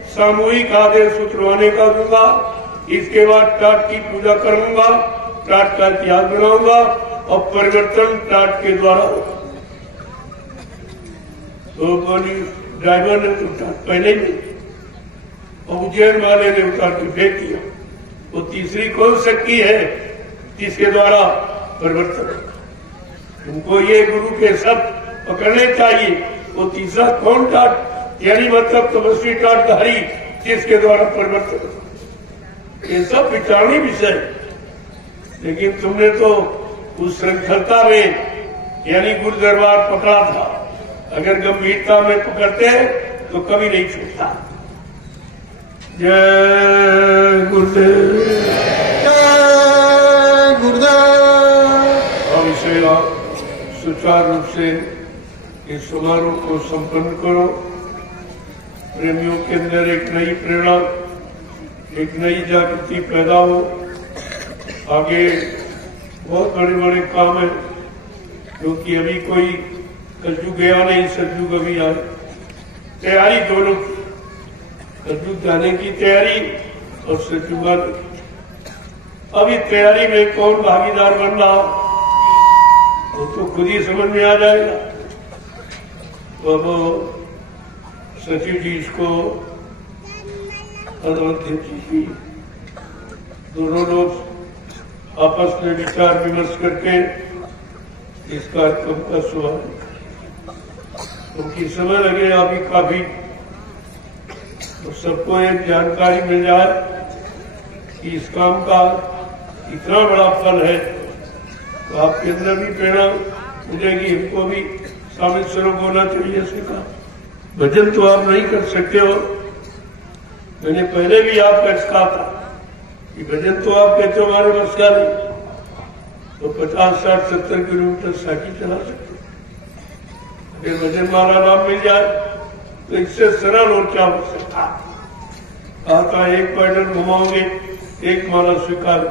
सामूहिक आदेश उतरवाने का दूंगा, इसके बाद टाट की पूजा करूंगा, टाट का इतिहास बनाऊंगा और परिवर्तन टाट के द्वारा होगा। तो बोली ड्राइवर ने तो टाट पहने नहीं और उज्जैन वाले ने उतार के फेंक दिया। वो तीसरी कौन शक्ति है जिसके द्वारा परिवर्तन होगा? उनको ये गुरु के शब्द पकड़ने चाहिए। वो तीसरा कौन टाट, यानी मतलब तपस्वी टाटधारी जिसके द्वारा परिवर्तन होगा। ये सब विचारणीय विषय, लेकिन तुमने तो उस श्रृंखलता में यानी गुरु दरबार पकड़ा था। अगर गंभीरता में पकड़ते तो कभी नहीं छूटता। जय गुरुदेव, जय गुरुदेव। और इसे आप सुचारू रूप से इस समारोह को संपन्न करो। प्रेमियों के अंदर एक नई प्रेरणा, एक नई जागृति पैदा हो। आगे बहुत बड़े बड़े काम है, क्योंकि अभी कोई कलयुग गया नहीं, सतयुग अभी आए। तैयारी दोनों की, कलयुग जाने की तैयारी और सतयुग आने। अभी तैयारी में कौन भागीदार बन रहा वो तो खुद ही समझ में आ जाएगा। तो अब सचिव जी इसको अध्यक्ष जी दोनों लोग आपस में विचार विमर्श करके इस कार्यक्रम का शुभारंभ, क्योंकि समय लगे अभी काफी, तो सबको एक जानकारी मिल जाए कि इस काम का इतना बड़ा फल है, तो आपके अंदर भी प्रेरणा मिलेगी। हमको भी शामिल स्वरूप होना चाहिए। सीखा भजन तो आप नहीं कर सकते हो, मैंने पहले भी आपका कहा था कि भजन तो आप कहते हो हमारे बस का नहीं, तो 50, 60, 70 किलोमीटर साइकिल चला सकते। अगर भजन माला नाम मिल जाए तो इससे सरल और क्या हो सकता। कहा था एक पैडल घुमाओगे एक माला स्वीकार।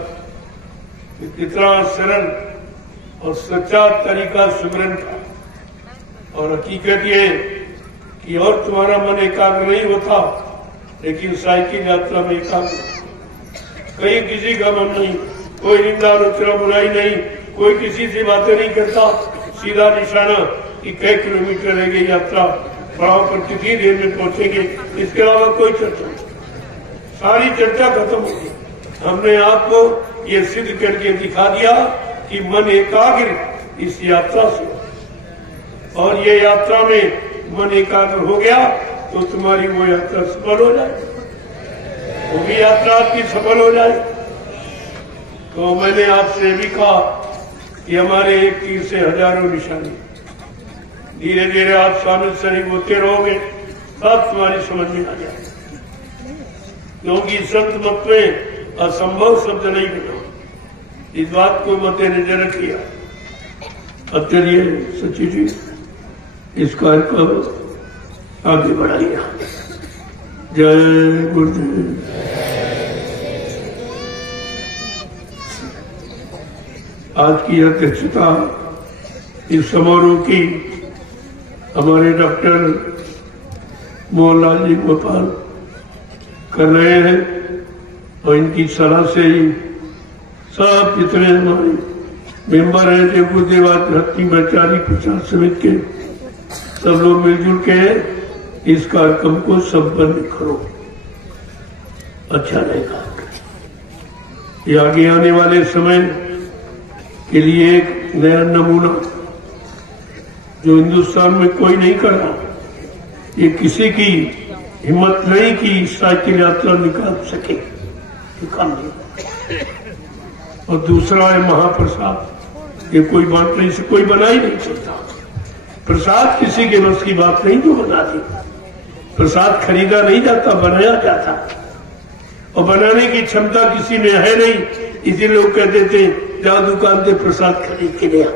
कितना सरल और सच्चा तरीका सुमरन का। और हकीकत ये कि और तुम्हारा मन एकाग्र नहीं होता, लेकिन साइकिल यात्रा में एकाग्र, कहीं किसी का मन नहीं, कोई निंदा आलोचना बुराई नहीं, कोई किसी से बातें नहीं करता, सीधा निशाना कि कई किलोमीटर रह गई यात्रा, पड़ाव पर कितनी देर में पहुंचेंगे, इसके अलावा कोई चर्चा नहीं। सारी चर्चा खत्म हो गई। हमने आपको ये सिद्ध करके दिखा दिया कि मन एकाग्र इस यात्रा से, और ये यात्रा में मन एकाग्र हो गया तो तुम्हारी वो यात्रा सफल हो जाए, वो भी यात्रा आपकी सफल हो जाए। तो मैंने आपसे भी कहा कि हमारे एक तीर से हजारों निशाने, धीरे धीरे आप शामिल शरीफ होते रहोगे, सब तुम्हारी समझ में आ जाए। क्योंकि संत मत में असंभव शब्द नहीं बना, इस बात को मद्देनजर रखिए। अब चलिए सचिव जी इस कार्य को आगे बढ़ाइए। जय गुरुदेव। आज की अध्यक्षता इस समारोह की हमारे डॉक्टर मोहनलाल जी गोपाल कर रहे हैं, और इनकी सलाह से ही सब जितने हमारे मेंबर हैं, जो गुरुदेव भक्ति वैचारिक प्रचार समिति के सब लोग मिलजुल के इस कार्यक्रम को संपन्न करो। अच्छा रहेगा। ये आगे आने वाले समय के लिए एक नया नमूना जो हिंदुस्तान में कोई नहीं कर रहा। ये किसी की हिम्मत नहीं कि साइकिल यात्रा निकाल सके, निकाल नहीं। और दूसरा है महाप्रसाद। ये कोई बात नहीं, से कोई बना ही नहीं सकता। प्रसाद किसी के बस की बात नहीं जो बना दी। प्रसाद खरीदा नहीं जाता, बनाया जाता, और बनाने की क्षमता किसी में है नहीं। इसी लोग कहते थे जाओ दुकान से प्रसाद खरीद के लिया,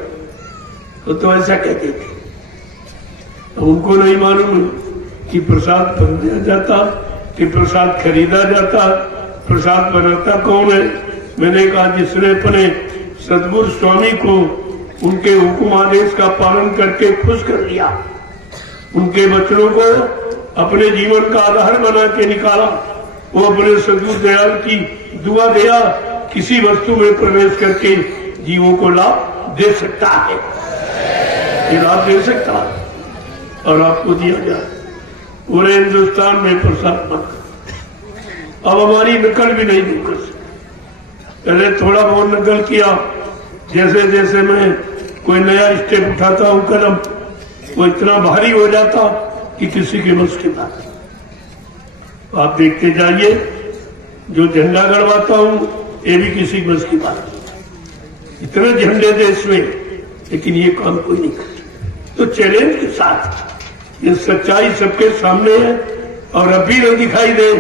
तो ऐसा कहते थे। तो उनको नहीं मालूम कि प्रसाद बनाया जाता, कि प्रसाद खरीदा जाता। प्रसाद बनाता कौन है? मैंने कहा जिसने अपने सदगुरु स्वामी को उनके हुक्म आदेश का पालन करके खुश कर लिया, उनके बच्चों को अपने जीवन का आधार बना के निकाला, वो अपने सदगुरु दयाल की दुआ दिया, किसी वस्तु में प्रवेश करके जीवों को लाभ दे सकता है। ये लाभ दे सकता है और आपको दिया जाए। पूरे हिंदुस्तान में प्रसाद बंद। अब हमारी नकल भी नहीं कर सकते। पहले थोड़ा बहुत नकल किया, जैसे जैसे मैं कोई नया स्टेप उठाता हूं कदम, वो इतना भारी हो जाता कि किसी के बस की बात। आप देखते जाइए, जो झंडा गड़वाता हूं ये भी किसी बस की बात नहीं। इतने झंडे देश में, लेकिन ये काम कोई नहीं करता। तो चैलेंज के साथ ये सच्चाई सबके सामने है, और अभी न दिखाई दे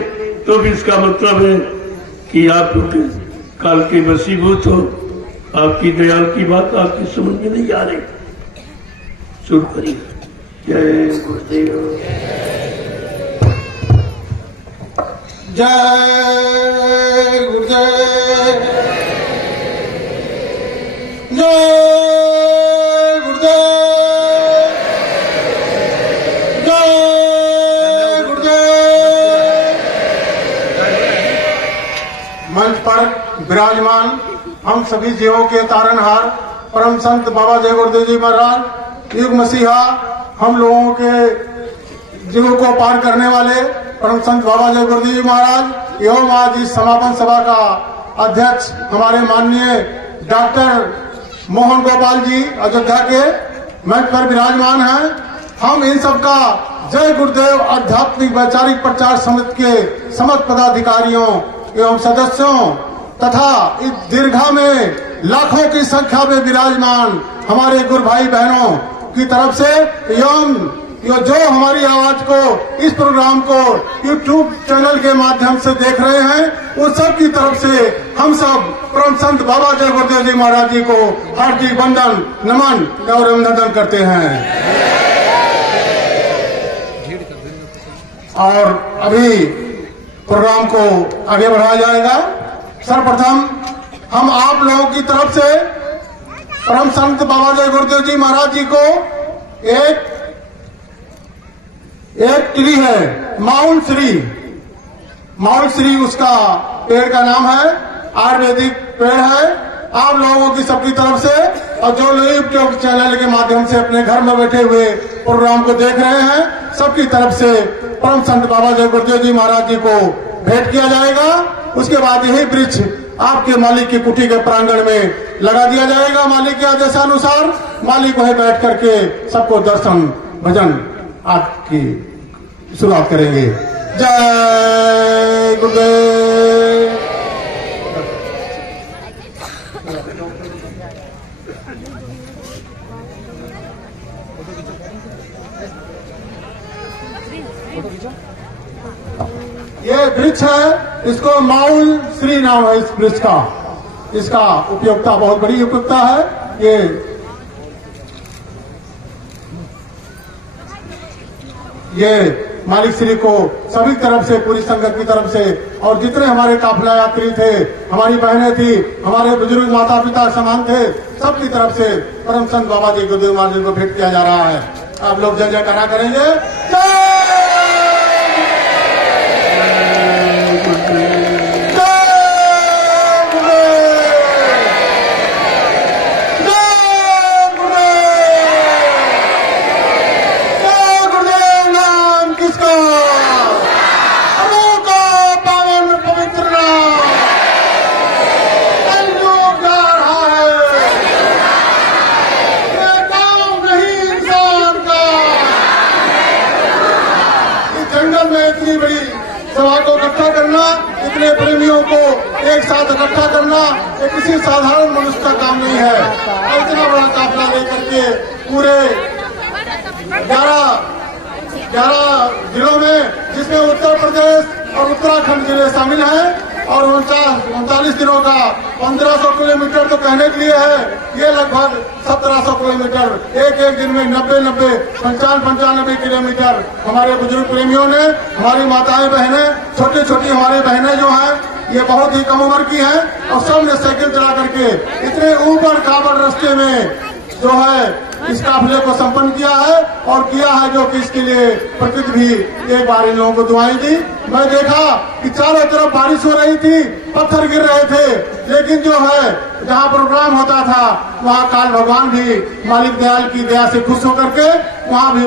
तो भी इसका मतलब है कि आप काल के वशीभूत हो। आपकी दयाल की बात आपकी समझ में नहीं आ रही। शुरू करिए। जय गुरुदेव। जय गुरुदेव। जय गुरुदेव। जय गुरुदेव। मंच पर विराजमान हम सभी जीवों के तारनहार परम संत बाबा जय गुरुदेव जी महाराज, युग मसीहा, हम लोगों के जीवों को पार करने वाले परम संत बाबा जय गुरुदेव जी महाराज एवं आज इस समापन सभा का अध्यक्ष हमारे माननीय डॉक्टर मोहन गोपाल जी अयोध्या के मंच पर विराजमान हैं। हम इन सबका जय गुरुदेव आध्यात्मिक वैचारिक प्रचार समिति के समस्त पदाधिकारियों एवं सदस्यों तथा इस दीर्घा में लाखों की संख्या में विराजमान हमारे गुरु भाई बहनों की तरफ से एवं जो हमारी आवाज को, इस प्रोग्राम को YouTube चैनल के माध्यम से देख रहे हैं, उन सब की तरफ से हम सब परम संत बाबा जय गुरुदेव जी महाराज जी को हार्दिक वंदन, नमन और अभिनंदन करते हैं। और अभी प्रोग्राम को आगे बढ़ाया जाएगा। सर्वप्रथम हम आप लोगों की तरफ से परम संत बाबा जय गुरुदेव जी महाराज जी को एक ट्री है, माउंट श्री उसका पेड़ का नाम है, आयुर्वेदिक पेड़ है। आप लोगों की सबकी तरफ से और जो लोग यूट्यूब चैनल के माध्यम से अपने घर में बैठे हुए प्रोग्राम को देख रहे हैं, सबकी तरफ से परम संत बाबा जय गुरुदेव जी महाराज जी को भेंट किया जाएगा। उसके बाद यही वृक्ष आपके मालिक की कुटी के प्रांगण में लगा दिया जाएगा। मालिक के आदेशानुसार मालिक वहीं बैठ करके सबको दर्शन भजन आपकी शुरुआत करेंगे। जय गुरुदेव। ये वृक्ष है, इसको माउल श्री नाम है इस वृक्ष का। इसका उपयोगिता बहुत बड़ी उपयोगिता है। ये मालिक श्री को सभी तरफ से, पूरी संगत की तरफ से और जितने हमारे काफिला यात्री थे, हमारी बहनें थी, हमारे बुजुर्ग माता पिता समान थे, सबकी तरफ से परम संत बाबा जी गुरुदेव महाराज जी को भेंट किया जा रहा है। आप लोग जय जयकारा करेंगे। प्रेमियों को एक साथ इकट्ठा करना ये किसी साधारण मनुष्य का काम नहीं है। इतना बड़ा काफिला लेकर के पूरे 11 जिलों में, जिसमें उत्तर प्रदेश और उत्तराखंड जिले शामिल हैं, और 39 दिनों का 1500 किलोमीटर तो कहने के लिए है, ये लगभग 1700 किलोमीटर एक दिन में 90 95 किलोमीटर हमारे बुजुर्ग प्रेमियों ने, हमारी माताएं बहनें, छोटी छोटी हमारी बहनें जो हैं, ये बहुत ही कम उम्र की हैं और सब ने साइकिल चला करके इतने ऊपर काबड़ रास्ते में जो है इस काफिले को संपन्न किया है और किया है, जो कि इसके लिए प्रकृति भी एक बार इन लोगों को दुआई दी। मैं देखा कि चारों तरफ बारिश हो रही थी, पत्थर गिर रहे थे, लेकिन जो है जहाँ प्रोग्राम होता था वहाँ काल भगवान भी मालिक दयाल की दया से खुश होकर के वहाँ भी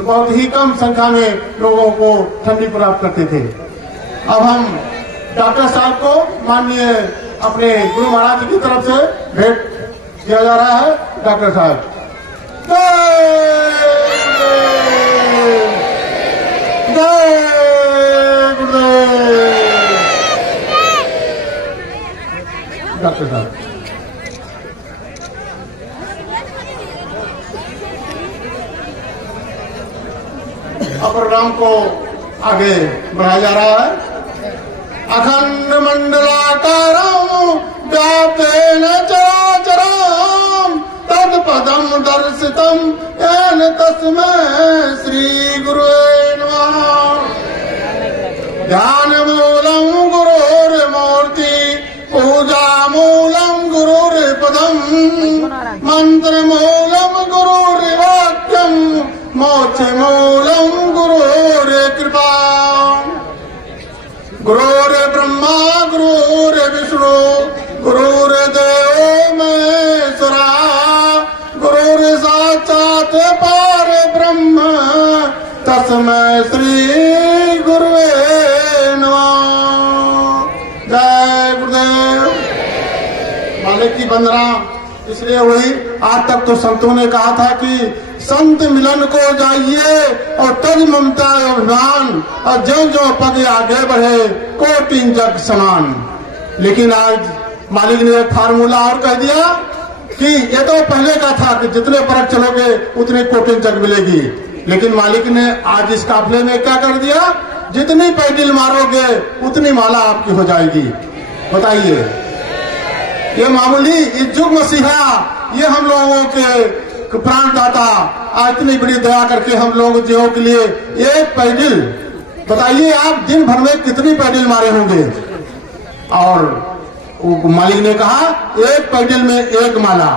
बहुत ही कम संख्या में लोगों को ठंडी प्राप्त करते थे। अब हम डॉक्टर साहब को माननीय अपने गुरु महाराज की तरफ से भेंट किया जा रहा है। डॉक्टर साहब जय गुरुदेव। सबके साथ। अब प्रोग्राम को आगे बढ़ाया जा रहा है। अखंड मंडलाकारं व्याप्तेन चराचरं तत्पदं दर्शितं येन तस्मै श्री गुरुवे नमः। ध्यानमूलं गुरोर्मूर्ति पूजा मूलं गुरुर्पदं मंत्रमूलं गुरुर्वाक्यं मोक्षमूलं गुरुर्कृपा। गुरुर्ब्रह्मा गुरुर्विष्णु गुरुर्देवो महेश्वरा गुरुर्साक्षात् परब्रह्म तस्मै श्री गुरुवे नमः। जय गुरुदेव। मालिक की वंदना इसलिए हुई, आज तक तो संतों ने कहा था कि संत मिलन को जाइए और तज ममता अभिमान और जो जो पग आगे बढ़े कोटिन जग समान। लेकिन आज मालिक ने एक फार्मूला और कह दिया कि ये तो पहले का था कि जितने परख चलोगे उतनी कोटिन जग मिलेगी। लेकिन मालिक ने आज इस काफिले में क्या कर दिया, जितनी पैदल मारोगे उतनी माला आपकी हो जाएगी। बताइए, ये मामूली इज्जुग मसीहा, ये हम लोगों के प्राणदाता आज इतनी बड़ी दया करके हम लोग जीवों के लिए एक पैदल, बताइए आप दिन भर में कितनी पैदल मारे होंगे। और मालिक ने कहा एक पैदल में एक माला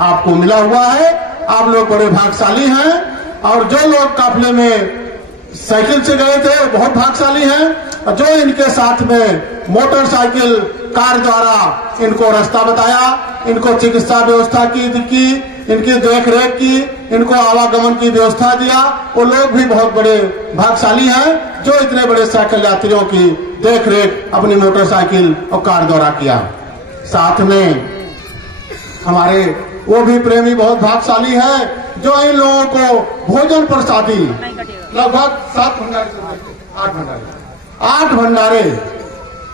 आपको मिला हुआ है। आप लोग बड़े भाग्यशाली हैं। और जो लोग काफिले में साइकिल से गए थे बहुत भाग्यशाली हैं, और जो इनके साथ में मोटरसाइकिल कार द्वारा इनको रास्ता बताया, इनको चिकित्सा व्यवस्था की इनकी देख रेख की, इनको आवागमन की व्यवस्था दिया, वो लोग भी बहुत बड़े भाग्यशाली हैं जो इतने बड़े साइकिल यात्रियों की देख रेख अपनी मोटरसाइकिल और कार द्वारा किया। साथ में हमारे वो भी प्रेमी बहुत भाग्यशाली है जो इन लोगों को भोजन प्रसादी लगभग 7 भंडारे 8 भंडारे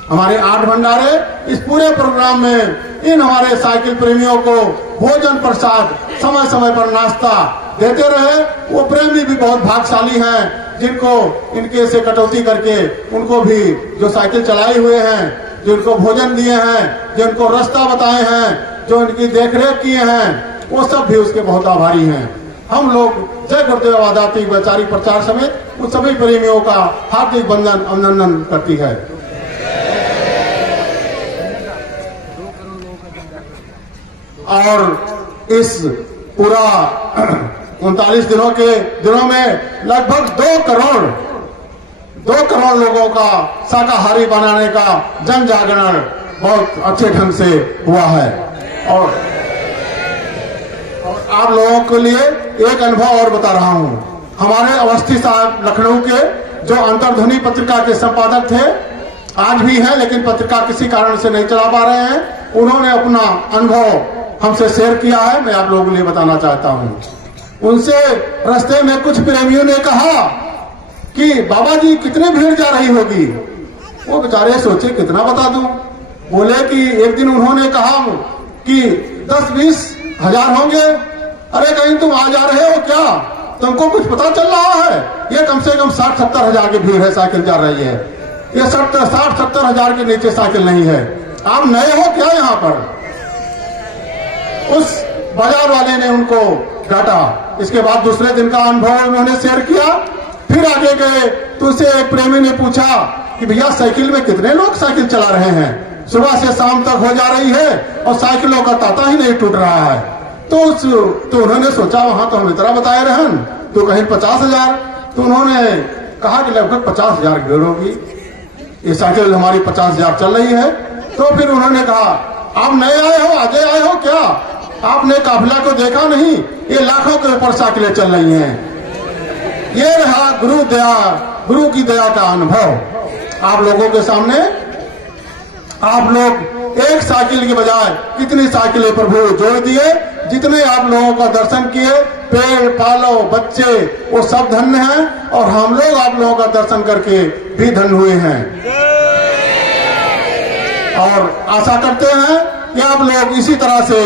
हमारे 8 भंडारे इस पूरे प्रोग्राम में इन हमारे साइकिल प्रेमियों को भोजन प्रसाद समय समय पर नाश्ता देते रहे। वो प्रेमी भी बहुत भाग्यशाली हैं जिनको इनके से कटौती करके उनको भी जो साइकिल चलाए हुए हैं, जो इनको भोजन दिए हैं, जो इनको रास्ता बताए हैं, जो इनकी देखरेख किए हैं, वो सब भी उसके बहुत आभारी हैं। हम लोग जय गुरुदेव आदाती वैचारिक प्रचार समेत उन सभी प्रेमियों का हार्दिक वंदन अभिनंदन करती है। और इस पूरा 39 दिनों में लगभग 2 करोड़ लोगों का शाकाहारी बनाने का जन जागरण बहुत अच्छे ढंग से हुआ है। और आप लोगों के लिए एक अनुभव और बता रहा हूं। हमारे अवस्थी साहब लखनऊ के जो अंतर्ध्वनि पत्रिका के संपादक थे, आज भी हैं लेकिन पत्रिका किसी कारण से नहीं चला पा रहे हैं, उन्होंने अपना अनुभव हमसे शेयर किया है, मैं आप लोगों के लिए बताना चाहता हूं। उनसे रास्ते में कुछ प्रेमियों ने कहा कि बाबा जी कितनी भीड़ जा रही होगी। वो बेचारे सोचे कितना बता दूं। बोले कि एक दिन उन्होंने कहा कि 10-20 हजार होंगे। अरे कहीं तुम आ जा रहे हो क्या, तुमको कुछ पता चल रहा है? ये कम से कम 60-70 हजार की भीड़ है, साइकिल जा रही है। ये 60-70 हजार के नीचे साइकिल नहीं है। आप नए हो क्या यहाँ पर? उस बाजार वाले ने उनको डांटा। इसके बाद दूसरे दिन का अनुभव उन्होंने शेयर किया। फिर आगे गए तो उसे एक प्रेमी ने पूछा कि भैया साइकिल में कितने लोग साइकिल चला रहे हैं? सुबह से शाम तक हो जा रही है और साइकिलों का तांता ही नहीं टूट रहा है। तो उन्होंने सोचा वहां तो हम इतना बताए रहन, तो कहीं 50 हजार। तो उन्होंने कहा कि लगभग 50 हजार भीड़ होगी, ये साइकिल हमारी 50 हजार चल रही है। तो फिर उन्होंने कहा आप नए आए हो, आगे आए हो क्या? आपने काफिला को देखा नहीं? ये लाखों के ऊपर साइकिलें चल रही हैं। ये रहा गुरु की दया का अनुभव आप लोगों के सामने। आप लोग एक साइकिल के बजाय कितनी साइकिलें प्रभु जोड़ दिए। जितने आप लोगों का दर्शन किए, पेड़ पालो बच्चे वो सब धन्य हैं, और हम लोग आप लोगों का दर्शन करके भी धन्य हुए हैं। और आशा करते हैं कि आप लोग इसी तरह से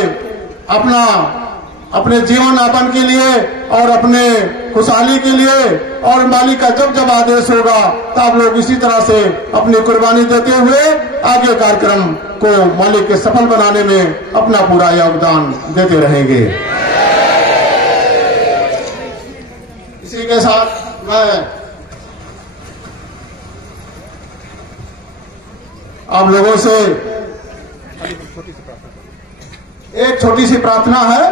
अपने जीवन यापन के लिए और अपने खुशहाली के लिए और मालिक का जब आदेश होगा तो आप लोग इसी तरह से अपनी कुर्बानी देते हुए आगे कार्यक्रम को मालिक के सफल बनाने में अपना पूरा योगदान देते रहेंगे। इसी के साथ मैं आप लोगों से एक छोटी सी प्रार्थना है,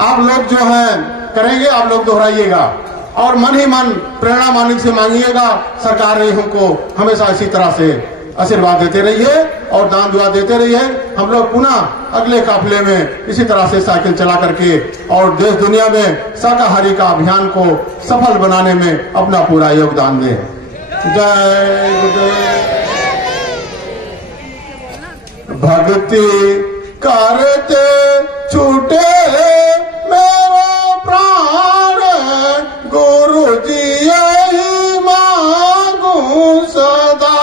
आप लोग जो है करेंगे, आप लोग दोहराइएगा और मन ही मन प्रेरणा मालिक से मांगिएगा। सरकार ने हमको हमेशा इसी तरह से आशीर्वाद देते रहिए और दान दुआ देते रहिए। हम लोग पुनः अगले काफिले में इसी तरह से साइकिल चला करके और देश दुनिया में शाकाहारी का अभियान को सफल बनाने में अपना पूरा योगदान दें। जय गुरुदेव। भक्ति करते छूटे मेरा प्राण, गुरु जी यही मांगू सदा।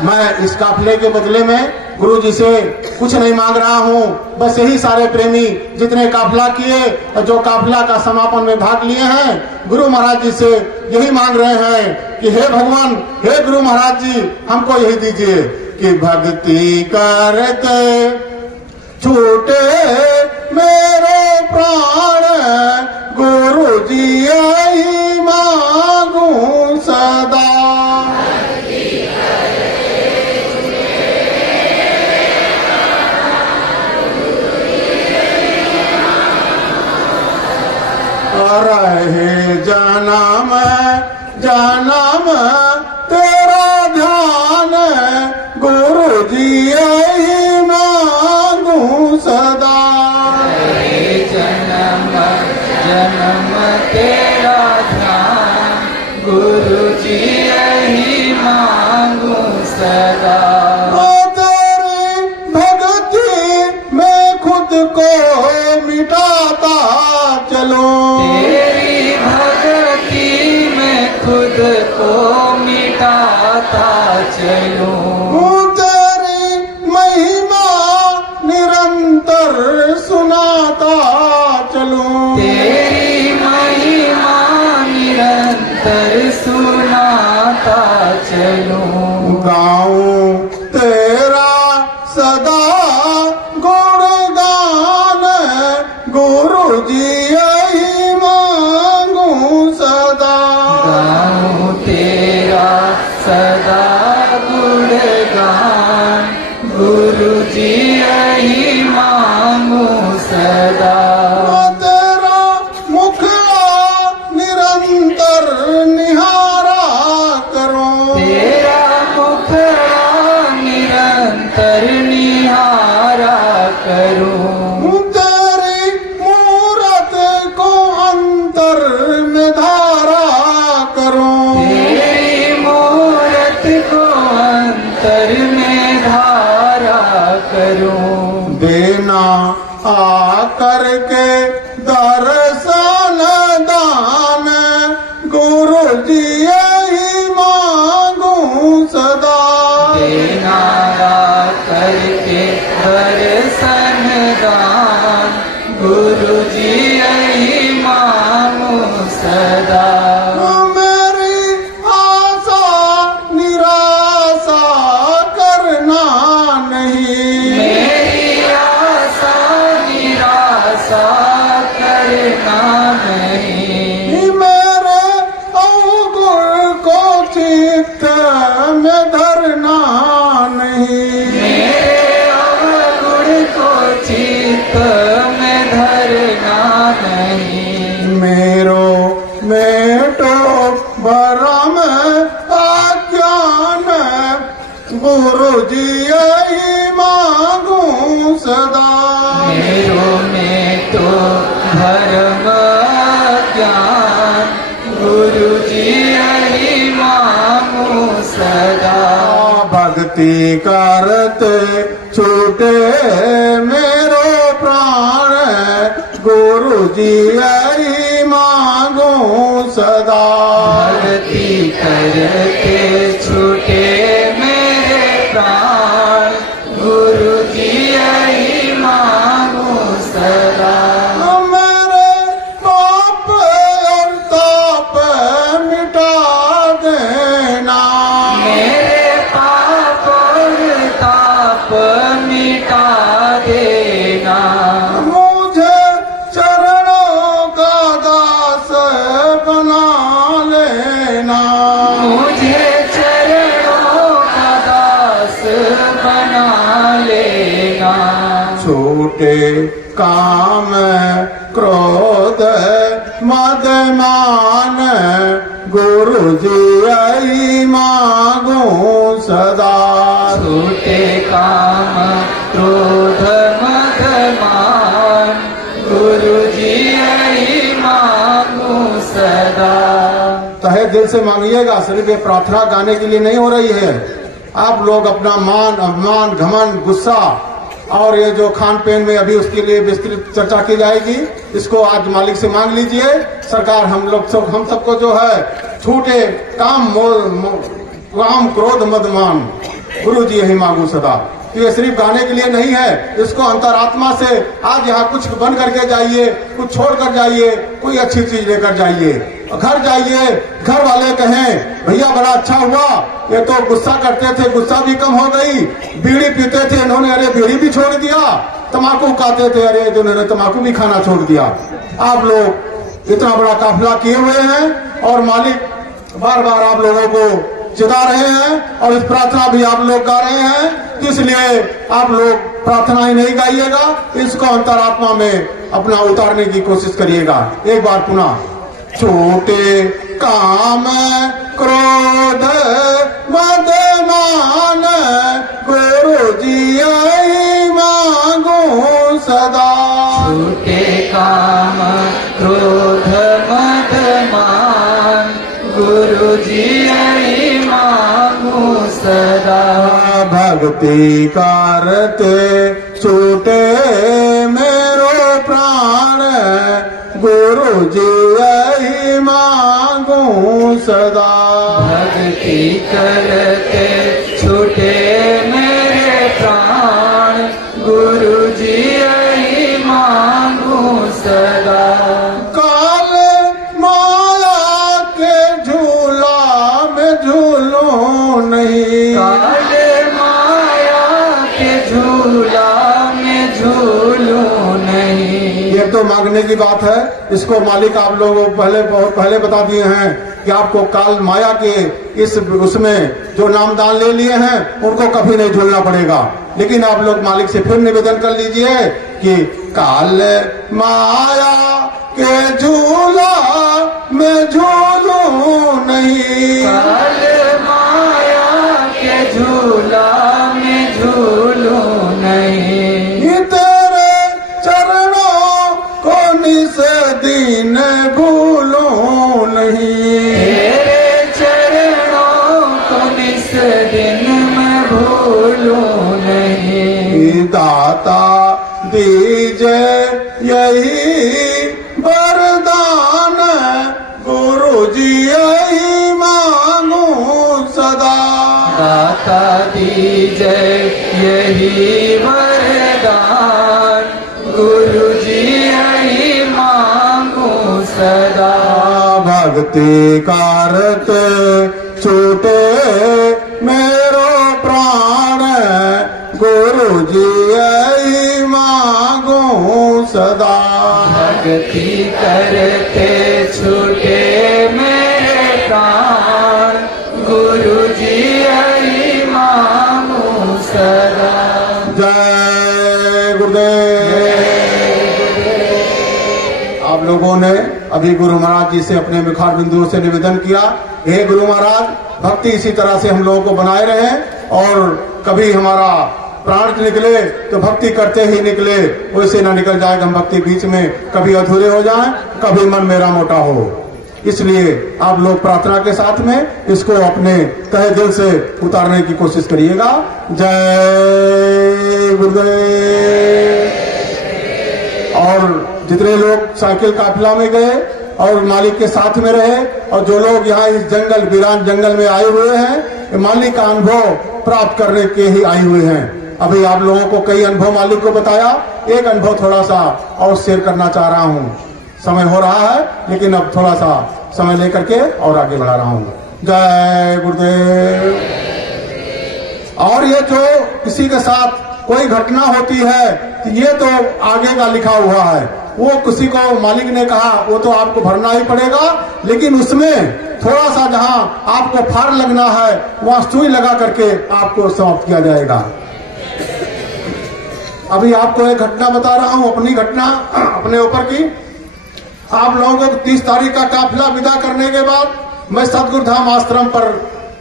मैं इस काफिले के बदले में गुरु जी से कुछ नहीं मांग रहा हूँ, बस यही सारे प्रेमी जितने काफिला किए और जो काफिला का समापन में भाग लिए हैं, गुरु महाराज जी से यही मांग रहे हैं कि हे भगवान, हे गुरु महाराज जी, हमको यही दीजिए कि भक्ति करते छूटे मेरे प्राण, गुरु जी यही मांगू सदा। रहे जन्म जन्म तेरा ध्यान, गुरु जी यही मांगू सदा। रहे जन्म जन्म तेरा ध्यान, गुरु जी यही मांगू सदा। तेरी भक्ति में खुद को मिटाता चलूं, तेरी भक्ति में खुद को मिटाता चलूं, तेरी महिमा निरंतर सुनाता चलूं, तेरी महिमा निरंतर सुनाता चलूं। गाऊं तेरा सदा गुणगान, गुरु जी यही मांगू सदा। गाऊं तेरा सदा गुणगान, गुरु जी यही मांगू सदा। तेरा मुख निरंतर निहारा करूं, तेरा मुख निरंतर निहारा करूं, तेरी मूरत को अंतर में धारा करूं, तेरी मूरत को अंतर में धारा करूं। देना आकर के दर्शन दान, गुरु जी यही मांगू सदा। देना करके दर्शन दान, गुरु जी यही मांगू सदा। मेरी आशा निराशा करना नहीं, मेरी आशा निराशा करना नहीं, मेरे अवगुण को चित्त में धरना नहीं, मेरे अवगुण को चित्त में धरना नहीं। मेरो मेटो भरम अज्ञान, गुरु जी यही मांगू सदा। मेरो में तो धर्म ज्ञान, गुरु जी यही मांगू सदा। भक्ति करते छूटे मेरो प्राण, जी यही मांगू सदा। भक्ति करते छूटे मेरे प्राण, गुरु जी यही मांगू सदा। मेरे पाप और ताप मिटा देना, मेरे पाप और ताप मिटा देना। मुझे चरणों का दास बना लेना, मुझे चरणों का दास बना लेना। छूटे काम क्रोध मद मान, गुरु जी यही मांगू सदा। छूटे काम क्रोध मद मान, गुरु जी यही मांगू सदा। तहे दिल से मांगिएगा, सिर्फ ये प्रार्थना गाने के लिए नहीं हो रही है। आप लोग अपना मान, अभिमान, घमंड, गुस्सा और ये जो खान पीन में अभी उसके लिए विस्तृत चर्चा की जाएगी, इसको आज मालिक से मांग लीजिए। सरकार हम सबको जो है छूटे काम काम क्रोध मद मान, गुरु जी यही मांगू सदा। तो ये सिर्फ गाने के लिए नहीं है, इसको अंतरात्मा से आज यहाँ कुछ बन करके जाइए, कुछ छोड़ कर जाइए, कोई अच्छी चीज लेकर जाइए। घर जाइए, घर वाले कहें भैया बड़ा अच्छा हुआ, ये तो गुस्सा करते थे, गुस्सा भी कम हो गई। बीड़ी पीते थे इन्होंने, अरे बीड़ी भी छोड़ दिया। तम्बाकू खाते थे, अरे इन्होंने तम्बाकू भी खाना छोड़ दिया। आप लोग इतना बड़ा काफिला किए हुए हैं और मालिक बार बार आप लोगों को चिता रहे हैं और इस प्रार्थना भी आप लोग गा रहे हैं। इसलिए आप लोग प्रार्थना ही नहीं गाइएगा, इसको अंतरात्मा में अपना उतारने की कोशिश करिएगा। एक बार पुनः, छूटे काम क्रोध मद मान, गुरु जी यही मांगू सदा। छूटे काम क्रोध मद मान, गुरु जी यही मांगू सदा। भक्ति करते छूटे मेरो प्राण, गुरु जी यही मांगू सदा। भक्ति करते छूटे मेरे प्राण, गुरु जी यही मांगू सदा। काल माया के झूला में झूलूं नहीं, काल माया के झूला में झूलूं नहीं। ये तो मांगने की बात है। इसको मालिक आप लोगों को बहुत पहले बता दिए हैं कि आपको काल माया के इस उसमें जो नामदान ले लिए हैं उनको कभी नहीं झूलना पड़ेगा। लेकिन आप लोग मालिक से फिर निवेदन कर लीजिए कि काल माया के झूला में झूलूं नहीं, काल माया के झूला में झूलूं नहीं। तेरे चरणों को निस दिन भूलूं नहीं, तेरे चरणों को निस दिन मैं भूलूं नहीं। दाता दीजे यही वरदान, गुरु जी यही मांगू सदा। दाता दीजे यही वरदान, गुरु जी यही मांगू सदा। भक्ति करते छूटे मेरो प्राण, गुरु जी यही मांगू सदा। भक्ति करते छूटे मेरे प्राण, गुरु जी यही मांगू सदा। जय गुरुदेव। आप लोगों ने अभी गुरु महाराज जी से अपने मुखार बिंदुओं से निवेदन किया, हे गुरु महाराज, भक्ति इसी तरह से हम लोगों को बनाए रहे और कभी हमारा प्राण निकले तो भक्ति करते ही निकले, वैसे ना निकल जाए हम भक्ति बीच में कभी अधूरे हो जाएं, कभी मन मेरा मोटा हो। इसलिए आप लोग प्रार्थना के साथ में इसको अपने तहे दिल से उतारने की कोशिश करिएगा। जय गुरुदेव। और जितने लोग साइकिल काफिला में गए और मालिक के साथ में रहे, और जो लोग यहाँ इस जंगल, वीरान जंगल में आए हुए हैं, मालिक का अनुभव प्राप्त करने के ही आए हुए हैं। अभी आप लोगों को कई अनुभव मालिक को बताया, एक अनुभव थोड़ा सा और शेयर करना चाह रहा हूँ। समय हो रहा है लेकिन अब थोड़ा सा समय लेकर के और आगे बढ़ा रहा हूँ। जय गुरुदेव। और ये जो किसी के साथ कोई घटना होती है तो ये तो आगे का लिखा हुआ है, वो किसी को मालिक ने कहा वो तो आपको भरना ही पड़ेगा, लेकिन उसमें थोड़ा सा जहां आपको फाड़ लगना है वहां सुई लगा करके आपको समाप्त किया जाएगा। अभी आपको एक घटना बता रहा हूं, अपनी घटना अपने ऊपर की। आप लोगों को 30 तारीख का काफिला विदा करने के बाद मैं सतगुरु धाम आश्रम पर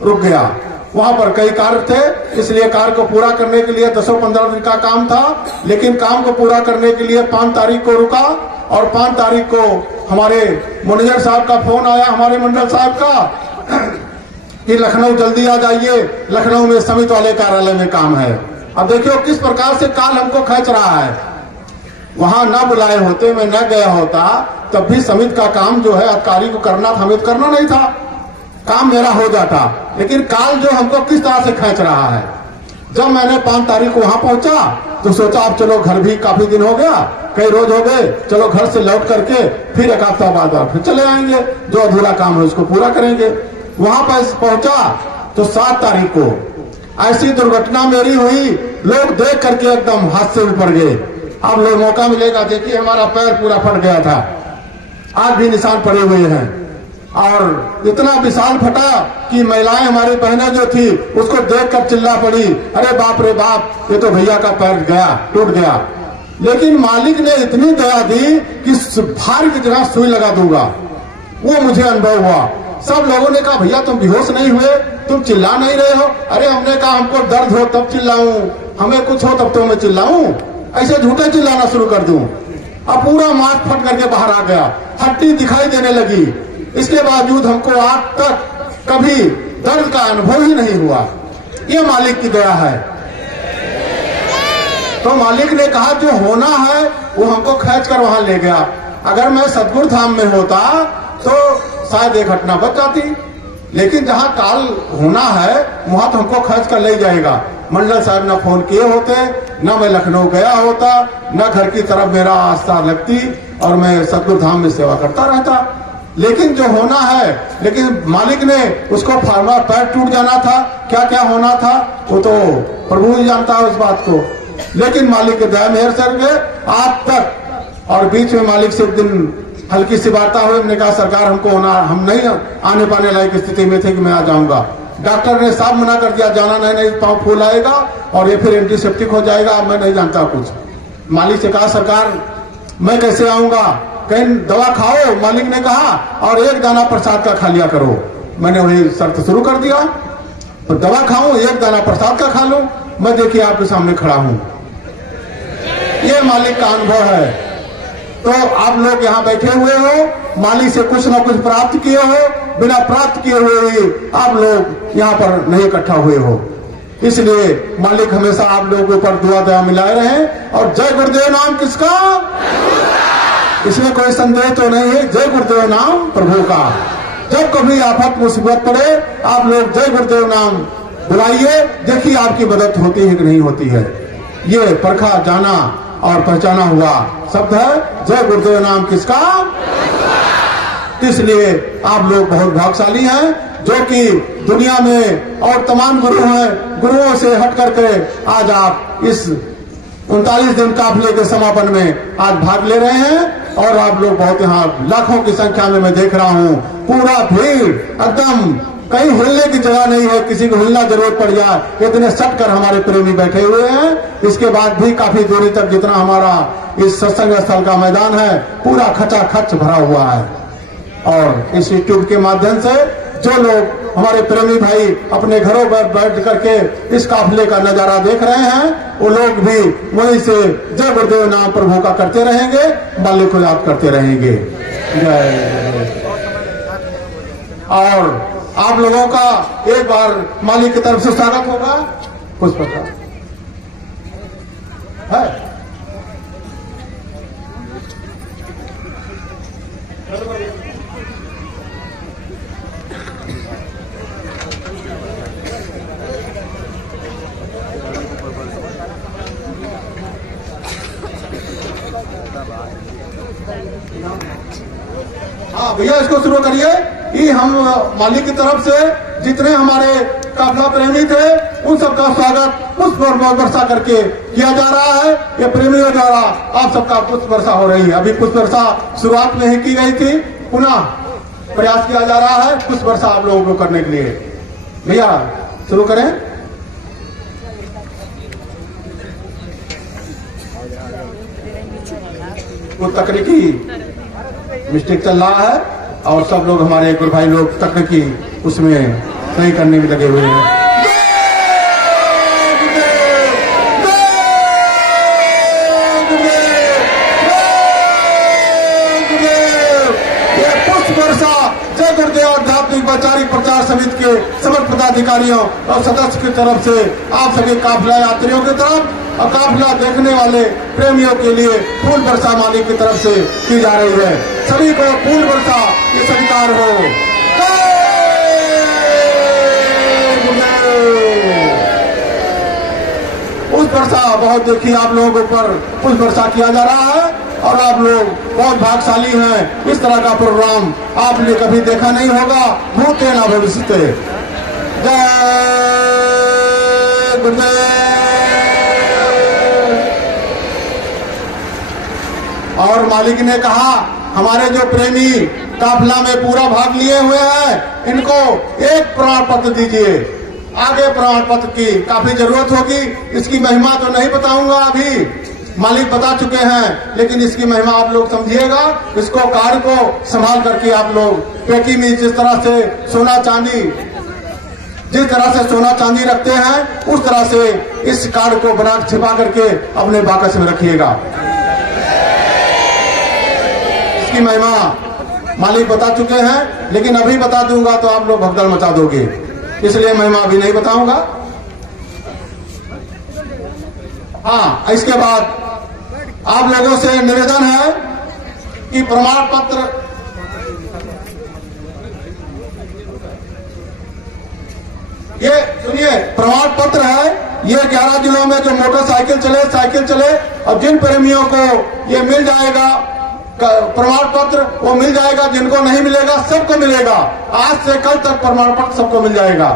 रुक गया। वहां पर कई कार्य थे, इसलिए कार्य को पूरा करने के लिए 10-15 दिन का काम था, लेकिन काम को पूरा करने के लिए 5 तारीख को रुका। और 5 तारीख को हमारे मैनेजर साहब का फोन आया, हमारे मंडल साहब का, कि लखनऊ जल्दी आ जाइए, लखनऊ में समिति वाले कार्यालय में काम है। अब देखियो किस प्रकार से काल हमको खींच रहा है। वहां न बुलाए होते, मैं न गया होता, तब भी समिति का काम जो है अधिकारी को करना था, हमें करना नहीं था, काम मेरा हो जाता। लेकिन काल जो हमको किस तरह से खींच रहा है। जब मैंने 5 तारीख को वहां पहुंचा तो सोचा अब चलो, घर भी काफी दिन हो गया, कई रोज हो गए, चलो घर से लौट करके फिर एक हफ्ता बाद फिर चले आएंगे, जो अधूरा काम है उसको पूरा करेंगे। वहां पर पहुंचा तो 7 तारीख को ऐसी दुर्घटना मेरी हुई, लोग देख करके एकदम हादसे में पड़ गए। अब लोग मौका मिलेगा, देखिए हमारा पैर पूरा फट गया था, आज भी निशान पड़े हुए हैं, और इतना विशाल फटा कि महिलाएं हमारी बहनें जो थी उसको देखकर चिल्ला पड़ी, अरे बाप रे बाप, ये तो भैया का पैर गया, टूट गया। लेकिन मालिक ने इतनी दया दी कि फाड़ की जगह सुई लगा दूंगा, वो मुझे अनुभव हुआ। सब लोगों ने कहा भैया तुम बेहोश नहीं हुए, तुम चिल्ला नहीं रहे हो। अरे हमने कहा हमको दर्द हो तब चिल्लाऊं, हमें कुछ हो तब तो मैं चिल्लाऊं, ऐसे झूठे चिल्लाना शुरू कर दूं। अब पूरा मांस फट करके बाहर आ गया, हड्डी दिखाई देने लगी। इसके बावजूद हमको आज तक कभी दर्द का अनुभव ही नहीं हुआ। ये मालिक की दया है। तो मालिक ने कहा जो होना है वो हमको खींच कर वहां ले गया। अगर मैं सतगुरु धाम में होता तो शायद ये घटना बच जाती, लेकिन जहां काल होना है वहां तो हमको खींच कर ले जाएगा। मंडल साहब न फोन किए होते, न मैं लखनऊ गया होता, न घर की तरफ मेरा आस्था लगती, और मैं सतगुरु धाम में सेवा करता रहता। लेकिन जो होना है, लेकिन मालिक ने उसको फार्मा पैर टूट जाना था, क्या क्या होना था वो तो प्रभु ही जानता है उस बात को। लेकिन मालिक के दया मेहर से आज तक, और बीच में मालिक से एक दिन हल्की सी वार्ता हुई, हमने कहा सरकार हमको होना, हम नहीं आने पाने लायक स्थिति में थे कि मैं आ जाऊंगा। डॉक्टर ने साफ मना कर दिया, जाना नहीं, पाँव फूल आएगा और ये फिर एंटीसेप्टिक हो जाएगा, मैं नहीं जानता कुछ। मालिक से कहा सरकार मैं कैसे आऊंगा, कहीं दवा खाओ, मालिक ने कहा, और 1 दाना प्रसाद का खा लिया करो। मैंने वही शर्त शुरू कर दिया, तो दवा खाऊं, 1 दाना प्रसाद का खा लूं, मैं देखिए आपके सामने खड़ा हूं। ये मालिक का अनुभव है। तो आप लोग यहाँ बैठे हुए हो, मालिक से कुछ ना कुछ प्राप्त किए हो, बिना प्राप्त किए हुए ही आप लोग यहाँ पर नहीं इकट्ठा हुए हो। इसलिए मालिक हमेशा आप लोगों के ऊपर दुआ दया मिलाए रहे। और जय गुरुदेव नाम किसका, इसमें कोई संदेह तो नहीं है। जय गुरुदेव नाम प्रभु का। जब कभी आफत मुसीबत पड़े आप लोग जय गुरुदेव नाम बुलाइए, देखिए आपकी मदद होती है कि नहीं होती है। ये परखा जाना और पहचाना हुआ शब्द है जय गुरुदेव नाम किसका। इसलिए आप लोग बहुत भाग्यशाली हैं जो कि दुनिया में और तमाम गुरु हैं, गुरुओं से हट करके आज आप इस 39 दिन काफिले के समापन में आज भाग ले रहे हैं। और आप लोग बहुत यहाँ लाखों की संख्या में मैं देख रहा हूँ, पूरा भीड़ एकदम, कहीं हिलने की जगह नहीं है, किसी को हिलना जरूरत पड़ जाए इतने सट कर हमारे प्रेमी बैठे हुए हैं। इसके बाद भी काफी दूरी तक जितना हमारा इस सत्संग स्थल का मैदान है पूरा खचाखच भरा हुआ है। और इस यूट्यूब के माध्यम से जो लोग हमारे प्रेमी भाई अपने घरों पर बैठ करके इस काफिले का नजारा देख रहे हैं, वो लोग भी वहीं से जय गुरुदेव नाम प्रभु का करते रहेंगे, मालिक को याद करते रहेंगे। जय। और आप लोगों का एक बार मालिक की तरफ से स्वागत होगा। कुछ पता है हाँ भैया, इसको शुरू करिए कि हम मालिक की तरफ से जितने हमारे काफिला प्रेमी थे उन सबका स्वागत पुष्प वर्षा करके किया जा रहा है। ये प्रेमियों द्वारा आप सबका पुष्प वर्षा हो रही है। अभी पुष्प वर्षा शुरुआत में ही की गई थी, पुनः प्रयास किया जा रहा है पुष्प वर्षा आप लोगों को करने के लिए। भैया शुरू करें। वो तकनीकी मिस्टेक चल रहा है और सब लोग हमारे गुरु भाई लोग तकनीकी उसमें सही करने में लगे हुए हैं। जय गुरुदेव आध्यात्मिक वैचारिक प्रचार समिति के समस्त पदाधिकारियों और सदस्य की तरफ से आप सभी काफिला यात्रियों की तरफ और काफिला देखने वाले प्रेमियों के लिए फूल वर्षा मालिक की तरफ से की जा रही है। सभी को फूल वर्षा की स्वीकार हो। उस वर्षा बहुत देखिए आप लोगों पर पुष्प वर्षा किया जा रहा है और आप लोग बहुत भाग्यशाली हैं। इस तरह का प्रोग्राम आपने कभी देखा नहीं होगा, भूते ना भविष्य। जय गुरुदेव। और मालिक ने कहा हमारे जो प्रेमी काफिला में पूरा भाग लिए हुए हैं इनको एक प्रमाण पत्र दीजिए। आगे प्रमाण पत्र की काफी जरूरत होगी। इसकी महिमा तो नहीं बताऊंगा, अभी मालिक बता चुके हैं, लेकिन इसकी महिमा आप लोग समझिएगा। इसको कार्ड को संभाल करके आप लोग पेटी में जिस तरह से सोना चांदी रखते हैं उस तरह से इस कार्ड को बना छिपा करके अपने बाकस में रखिएगा। इसकी महिमा मालिक बता चुके हैं, लेकिन अभी बता दूंगा तो आप लोग भगदड़ मचा दोगे, इसलिए महिमा अभी नहीं बताऊंगा। हाँ, इसके बाद आप लोगों से निवेदन है कि प्रमाण पत्र ये सुनिए, प्रमाण पत्र है ये 11 जिलों में जो मोटरसाइकिल चले साइकिल चले और जिन प्रेमियों को ये मिल जाएगा प्रमाण पत्र वो मिल जाएगा, जिनको नहीं मिलेगा सबको मिलेगा। आज से कल तक प्रमाण पत्र सबको मिल जाएगा,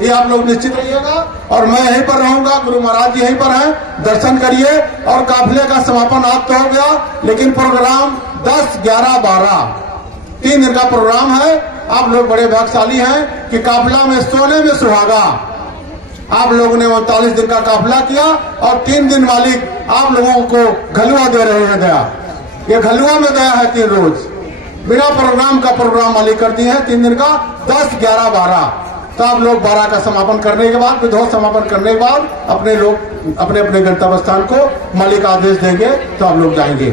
ये आप लोग निश्चित रहिएगा। और मैं यहीं पर रहूंगा, गुरु महाराज जी यहीं पर हैं, दर्शन करिए। और काफिले का समापन आज तो हो गया, लेकिन प्रोग्राम 10, 11, 12 3 दिन का प्रोग्राम है। आप लोग बड़े भाग्यशाली हैं कि काफिला में सोने में सुहागा। आप लोगों ने 39 दिन का काफिला किया और 3 दिन मालिक आप लोगों को घलुआ दे रहे हैं। दया, ये घलुआ में दया है। 3 रोज बिना प्रोग्राम का प्रोग्राम मालिक कर दिए हैं 3 दिन का, 10, 11, 12। तो आप लोग 12 का समापन करने के बाद, विधोष समापन करने के बाद अपने लोग अपने अपने गंतव्य स्थान को मालिक आदेश देंगे तो आप लोग जाएंगे।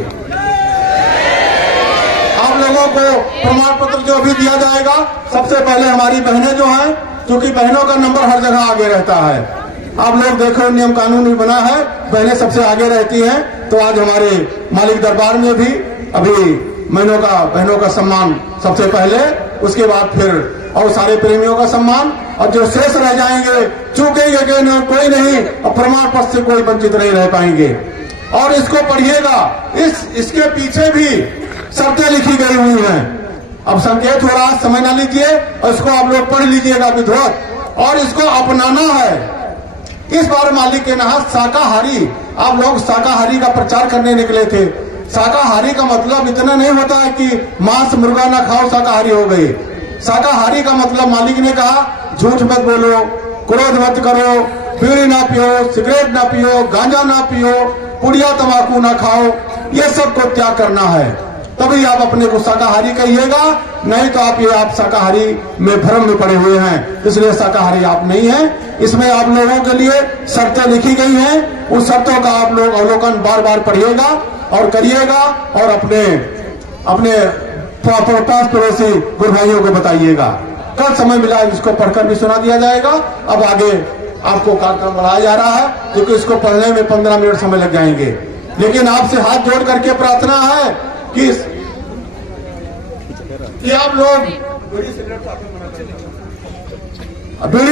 आप लोगों को प्रमाण पत्र जो भी दिया जाएगा, सबसे पहले हमारी बहनें जो हैं, क्योंकि बहनों का नंबर हर जगह आगे रहता है। आप लोग देखो नियम कानून भी बना है, बहनें सबसे आगे रहती हैं। तो आज हमारे मालिक दरबार में भी अभी बहनों का सम्मान सबसे पहले, उसके बाद फिर और सारे प्रेमियों का सम्मान, और जो शेष रह जाएंगे चूकेंगे कि न कोई नहीं, और प्रमाण पत्र से कोई वंचित नहीं रह पाएंगे। और इसको पढ़िएगा, इसके पीछे भी शर्तें लिखी गई हुई हैं। अब संकेत हो रहा है, समझ ना लीजिए, और इसको आप लोग पढ़ लीजिएगा विधिवत, और इसको अपनाना है। इस बार मालिक के यहाँ शाकाहारी, आप लोग शाकाहारी का प्रचार करने निकले थे। शाकाहारी का मतलब इतना नहीं होता है कि मांस मुर्गा ना खाओ शाकाहारी हो गए। शाकाहारी का मतलब मालिक ने कहा झूठ मत बोलो, क्रोध मत करो, बीड़ी ना पियो, सिगरेट ना पियो, गांजा ना पियो, पुड़िया तंबाकू ना खाओ, ये सब को त्याग करना है। तभी आप अपने को शाकाहारी कहिएगा, नहीं तो आप शाकाहारी में भ्रम में पड़े हुए हैं, इसलिए शाकाहारी आप नहीं हैं। इसमें आप लोगों के लिए शर्तें लिखी गई हैं, उस शर्तों का आप लोग अवलोकन बार बार पढ़िएगा और करिएगा, और अपने पास पड़ोसी गुरु भाइयों को बताइएगा। कल समय मिला इसको पढ़कर भी सुना दिया जाएगा। अब आगे आपको कार्यक्रम बढ़ाया जा रहा है, क्योंकि इसको पढ़ने में 15 मिनट समय लग जाएंगे। लेकिन आपसे हाथ जोड़ करके प्रार्थना है कि कि आप लोग बीड़ी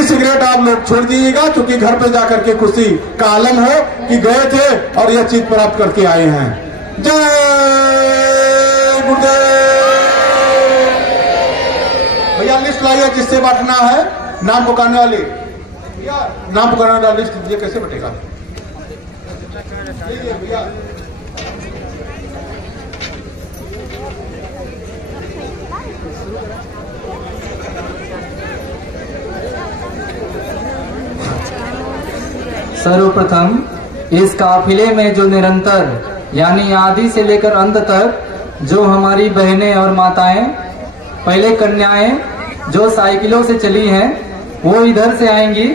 सिगरेट आप लोग छोड़ दीजिएगा, क्योंकि घर पे जाकर के खुशी का आलम हो कि गए थे और यह चीज प्राप्त करके आए हैं। जय गुरुदेव। भैया लिस्ट लाइए जिससे बांटना है, नाम पुकारने वाली भैया, नाम पुकारने वाला लिस्ट दीजिए, कैसे बटेगा भैया। सर्वप्रथम इस काफिले में जो निरंतर यानी आदि से लेकर अंत तक जो हमारी बहनें और माताएं, पहले कन्याएं जो साइकिलों से चली हैं, वो इधर से आएंगी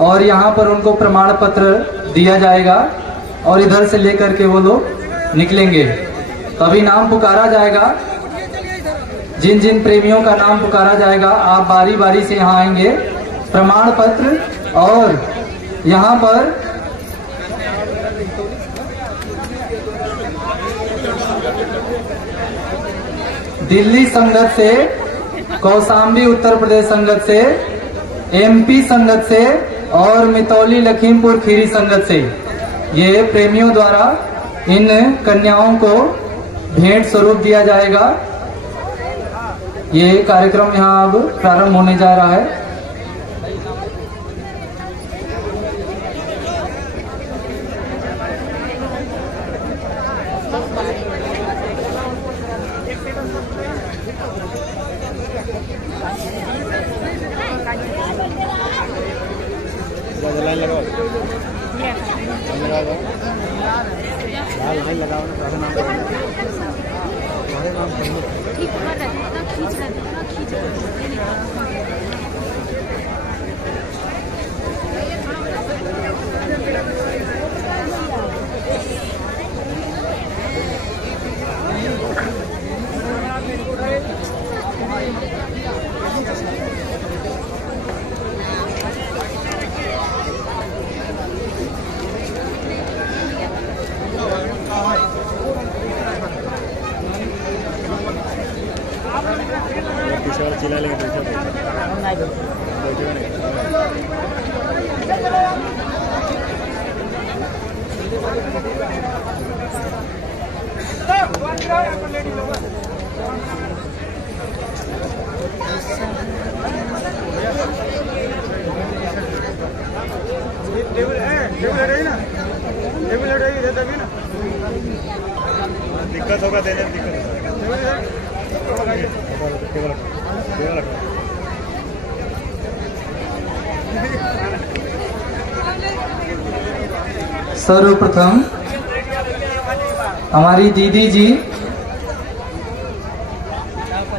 और यहाँ पर उनको प्रमाण पत्र दिया जाएगा और इधर से लेकर के वो लोग निकलेंगे। तभी नाम पुकारा जाएगा। जिन जिन प्रेमियों का नाम पुकारा जाएगा, आप बारी बारी से यहाँ आएंगे। प्रमाण पत्र और यहाँ पर दिल्ली संगत से, कौशाम्बी उत्तर प्रदेश संगत से, एमपी संगत से और मितौली लखीमपुर खीरी संगत से ये प्रेमियों द्वारा इन कन्याओं को भेंट स्वरूप दिया जाएगा। ये कार्यक्रम यहाँ अब प्रारंभ होने जा रहा है। दिक्कत होगा देने में, दिक्कत सर्वप्रथम हमारी दीदी जी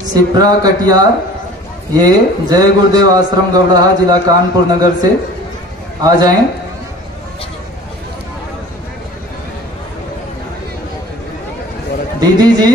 शिप्रा कटियार, ये जय गुरुदेव आश्रम गौड़हा, जिला कानपुर नगर से आ जाएं। दीदी जी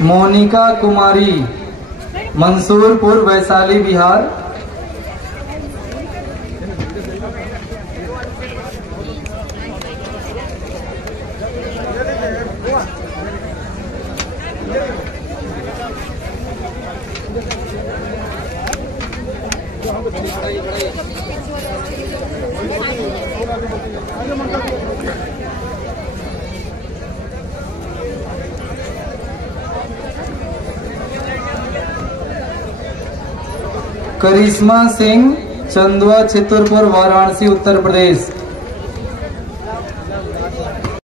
मोनिका कुमारी, मंसूरपुर, वैशाली, बिहार। करिश्मा सिंह, चंदवा, चित्तौड़पुर, वाराणसी, उत्तर प्रदेश।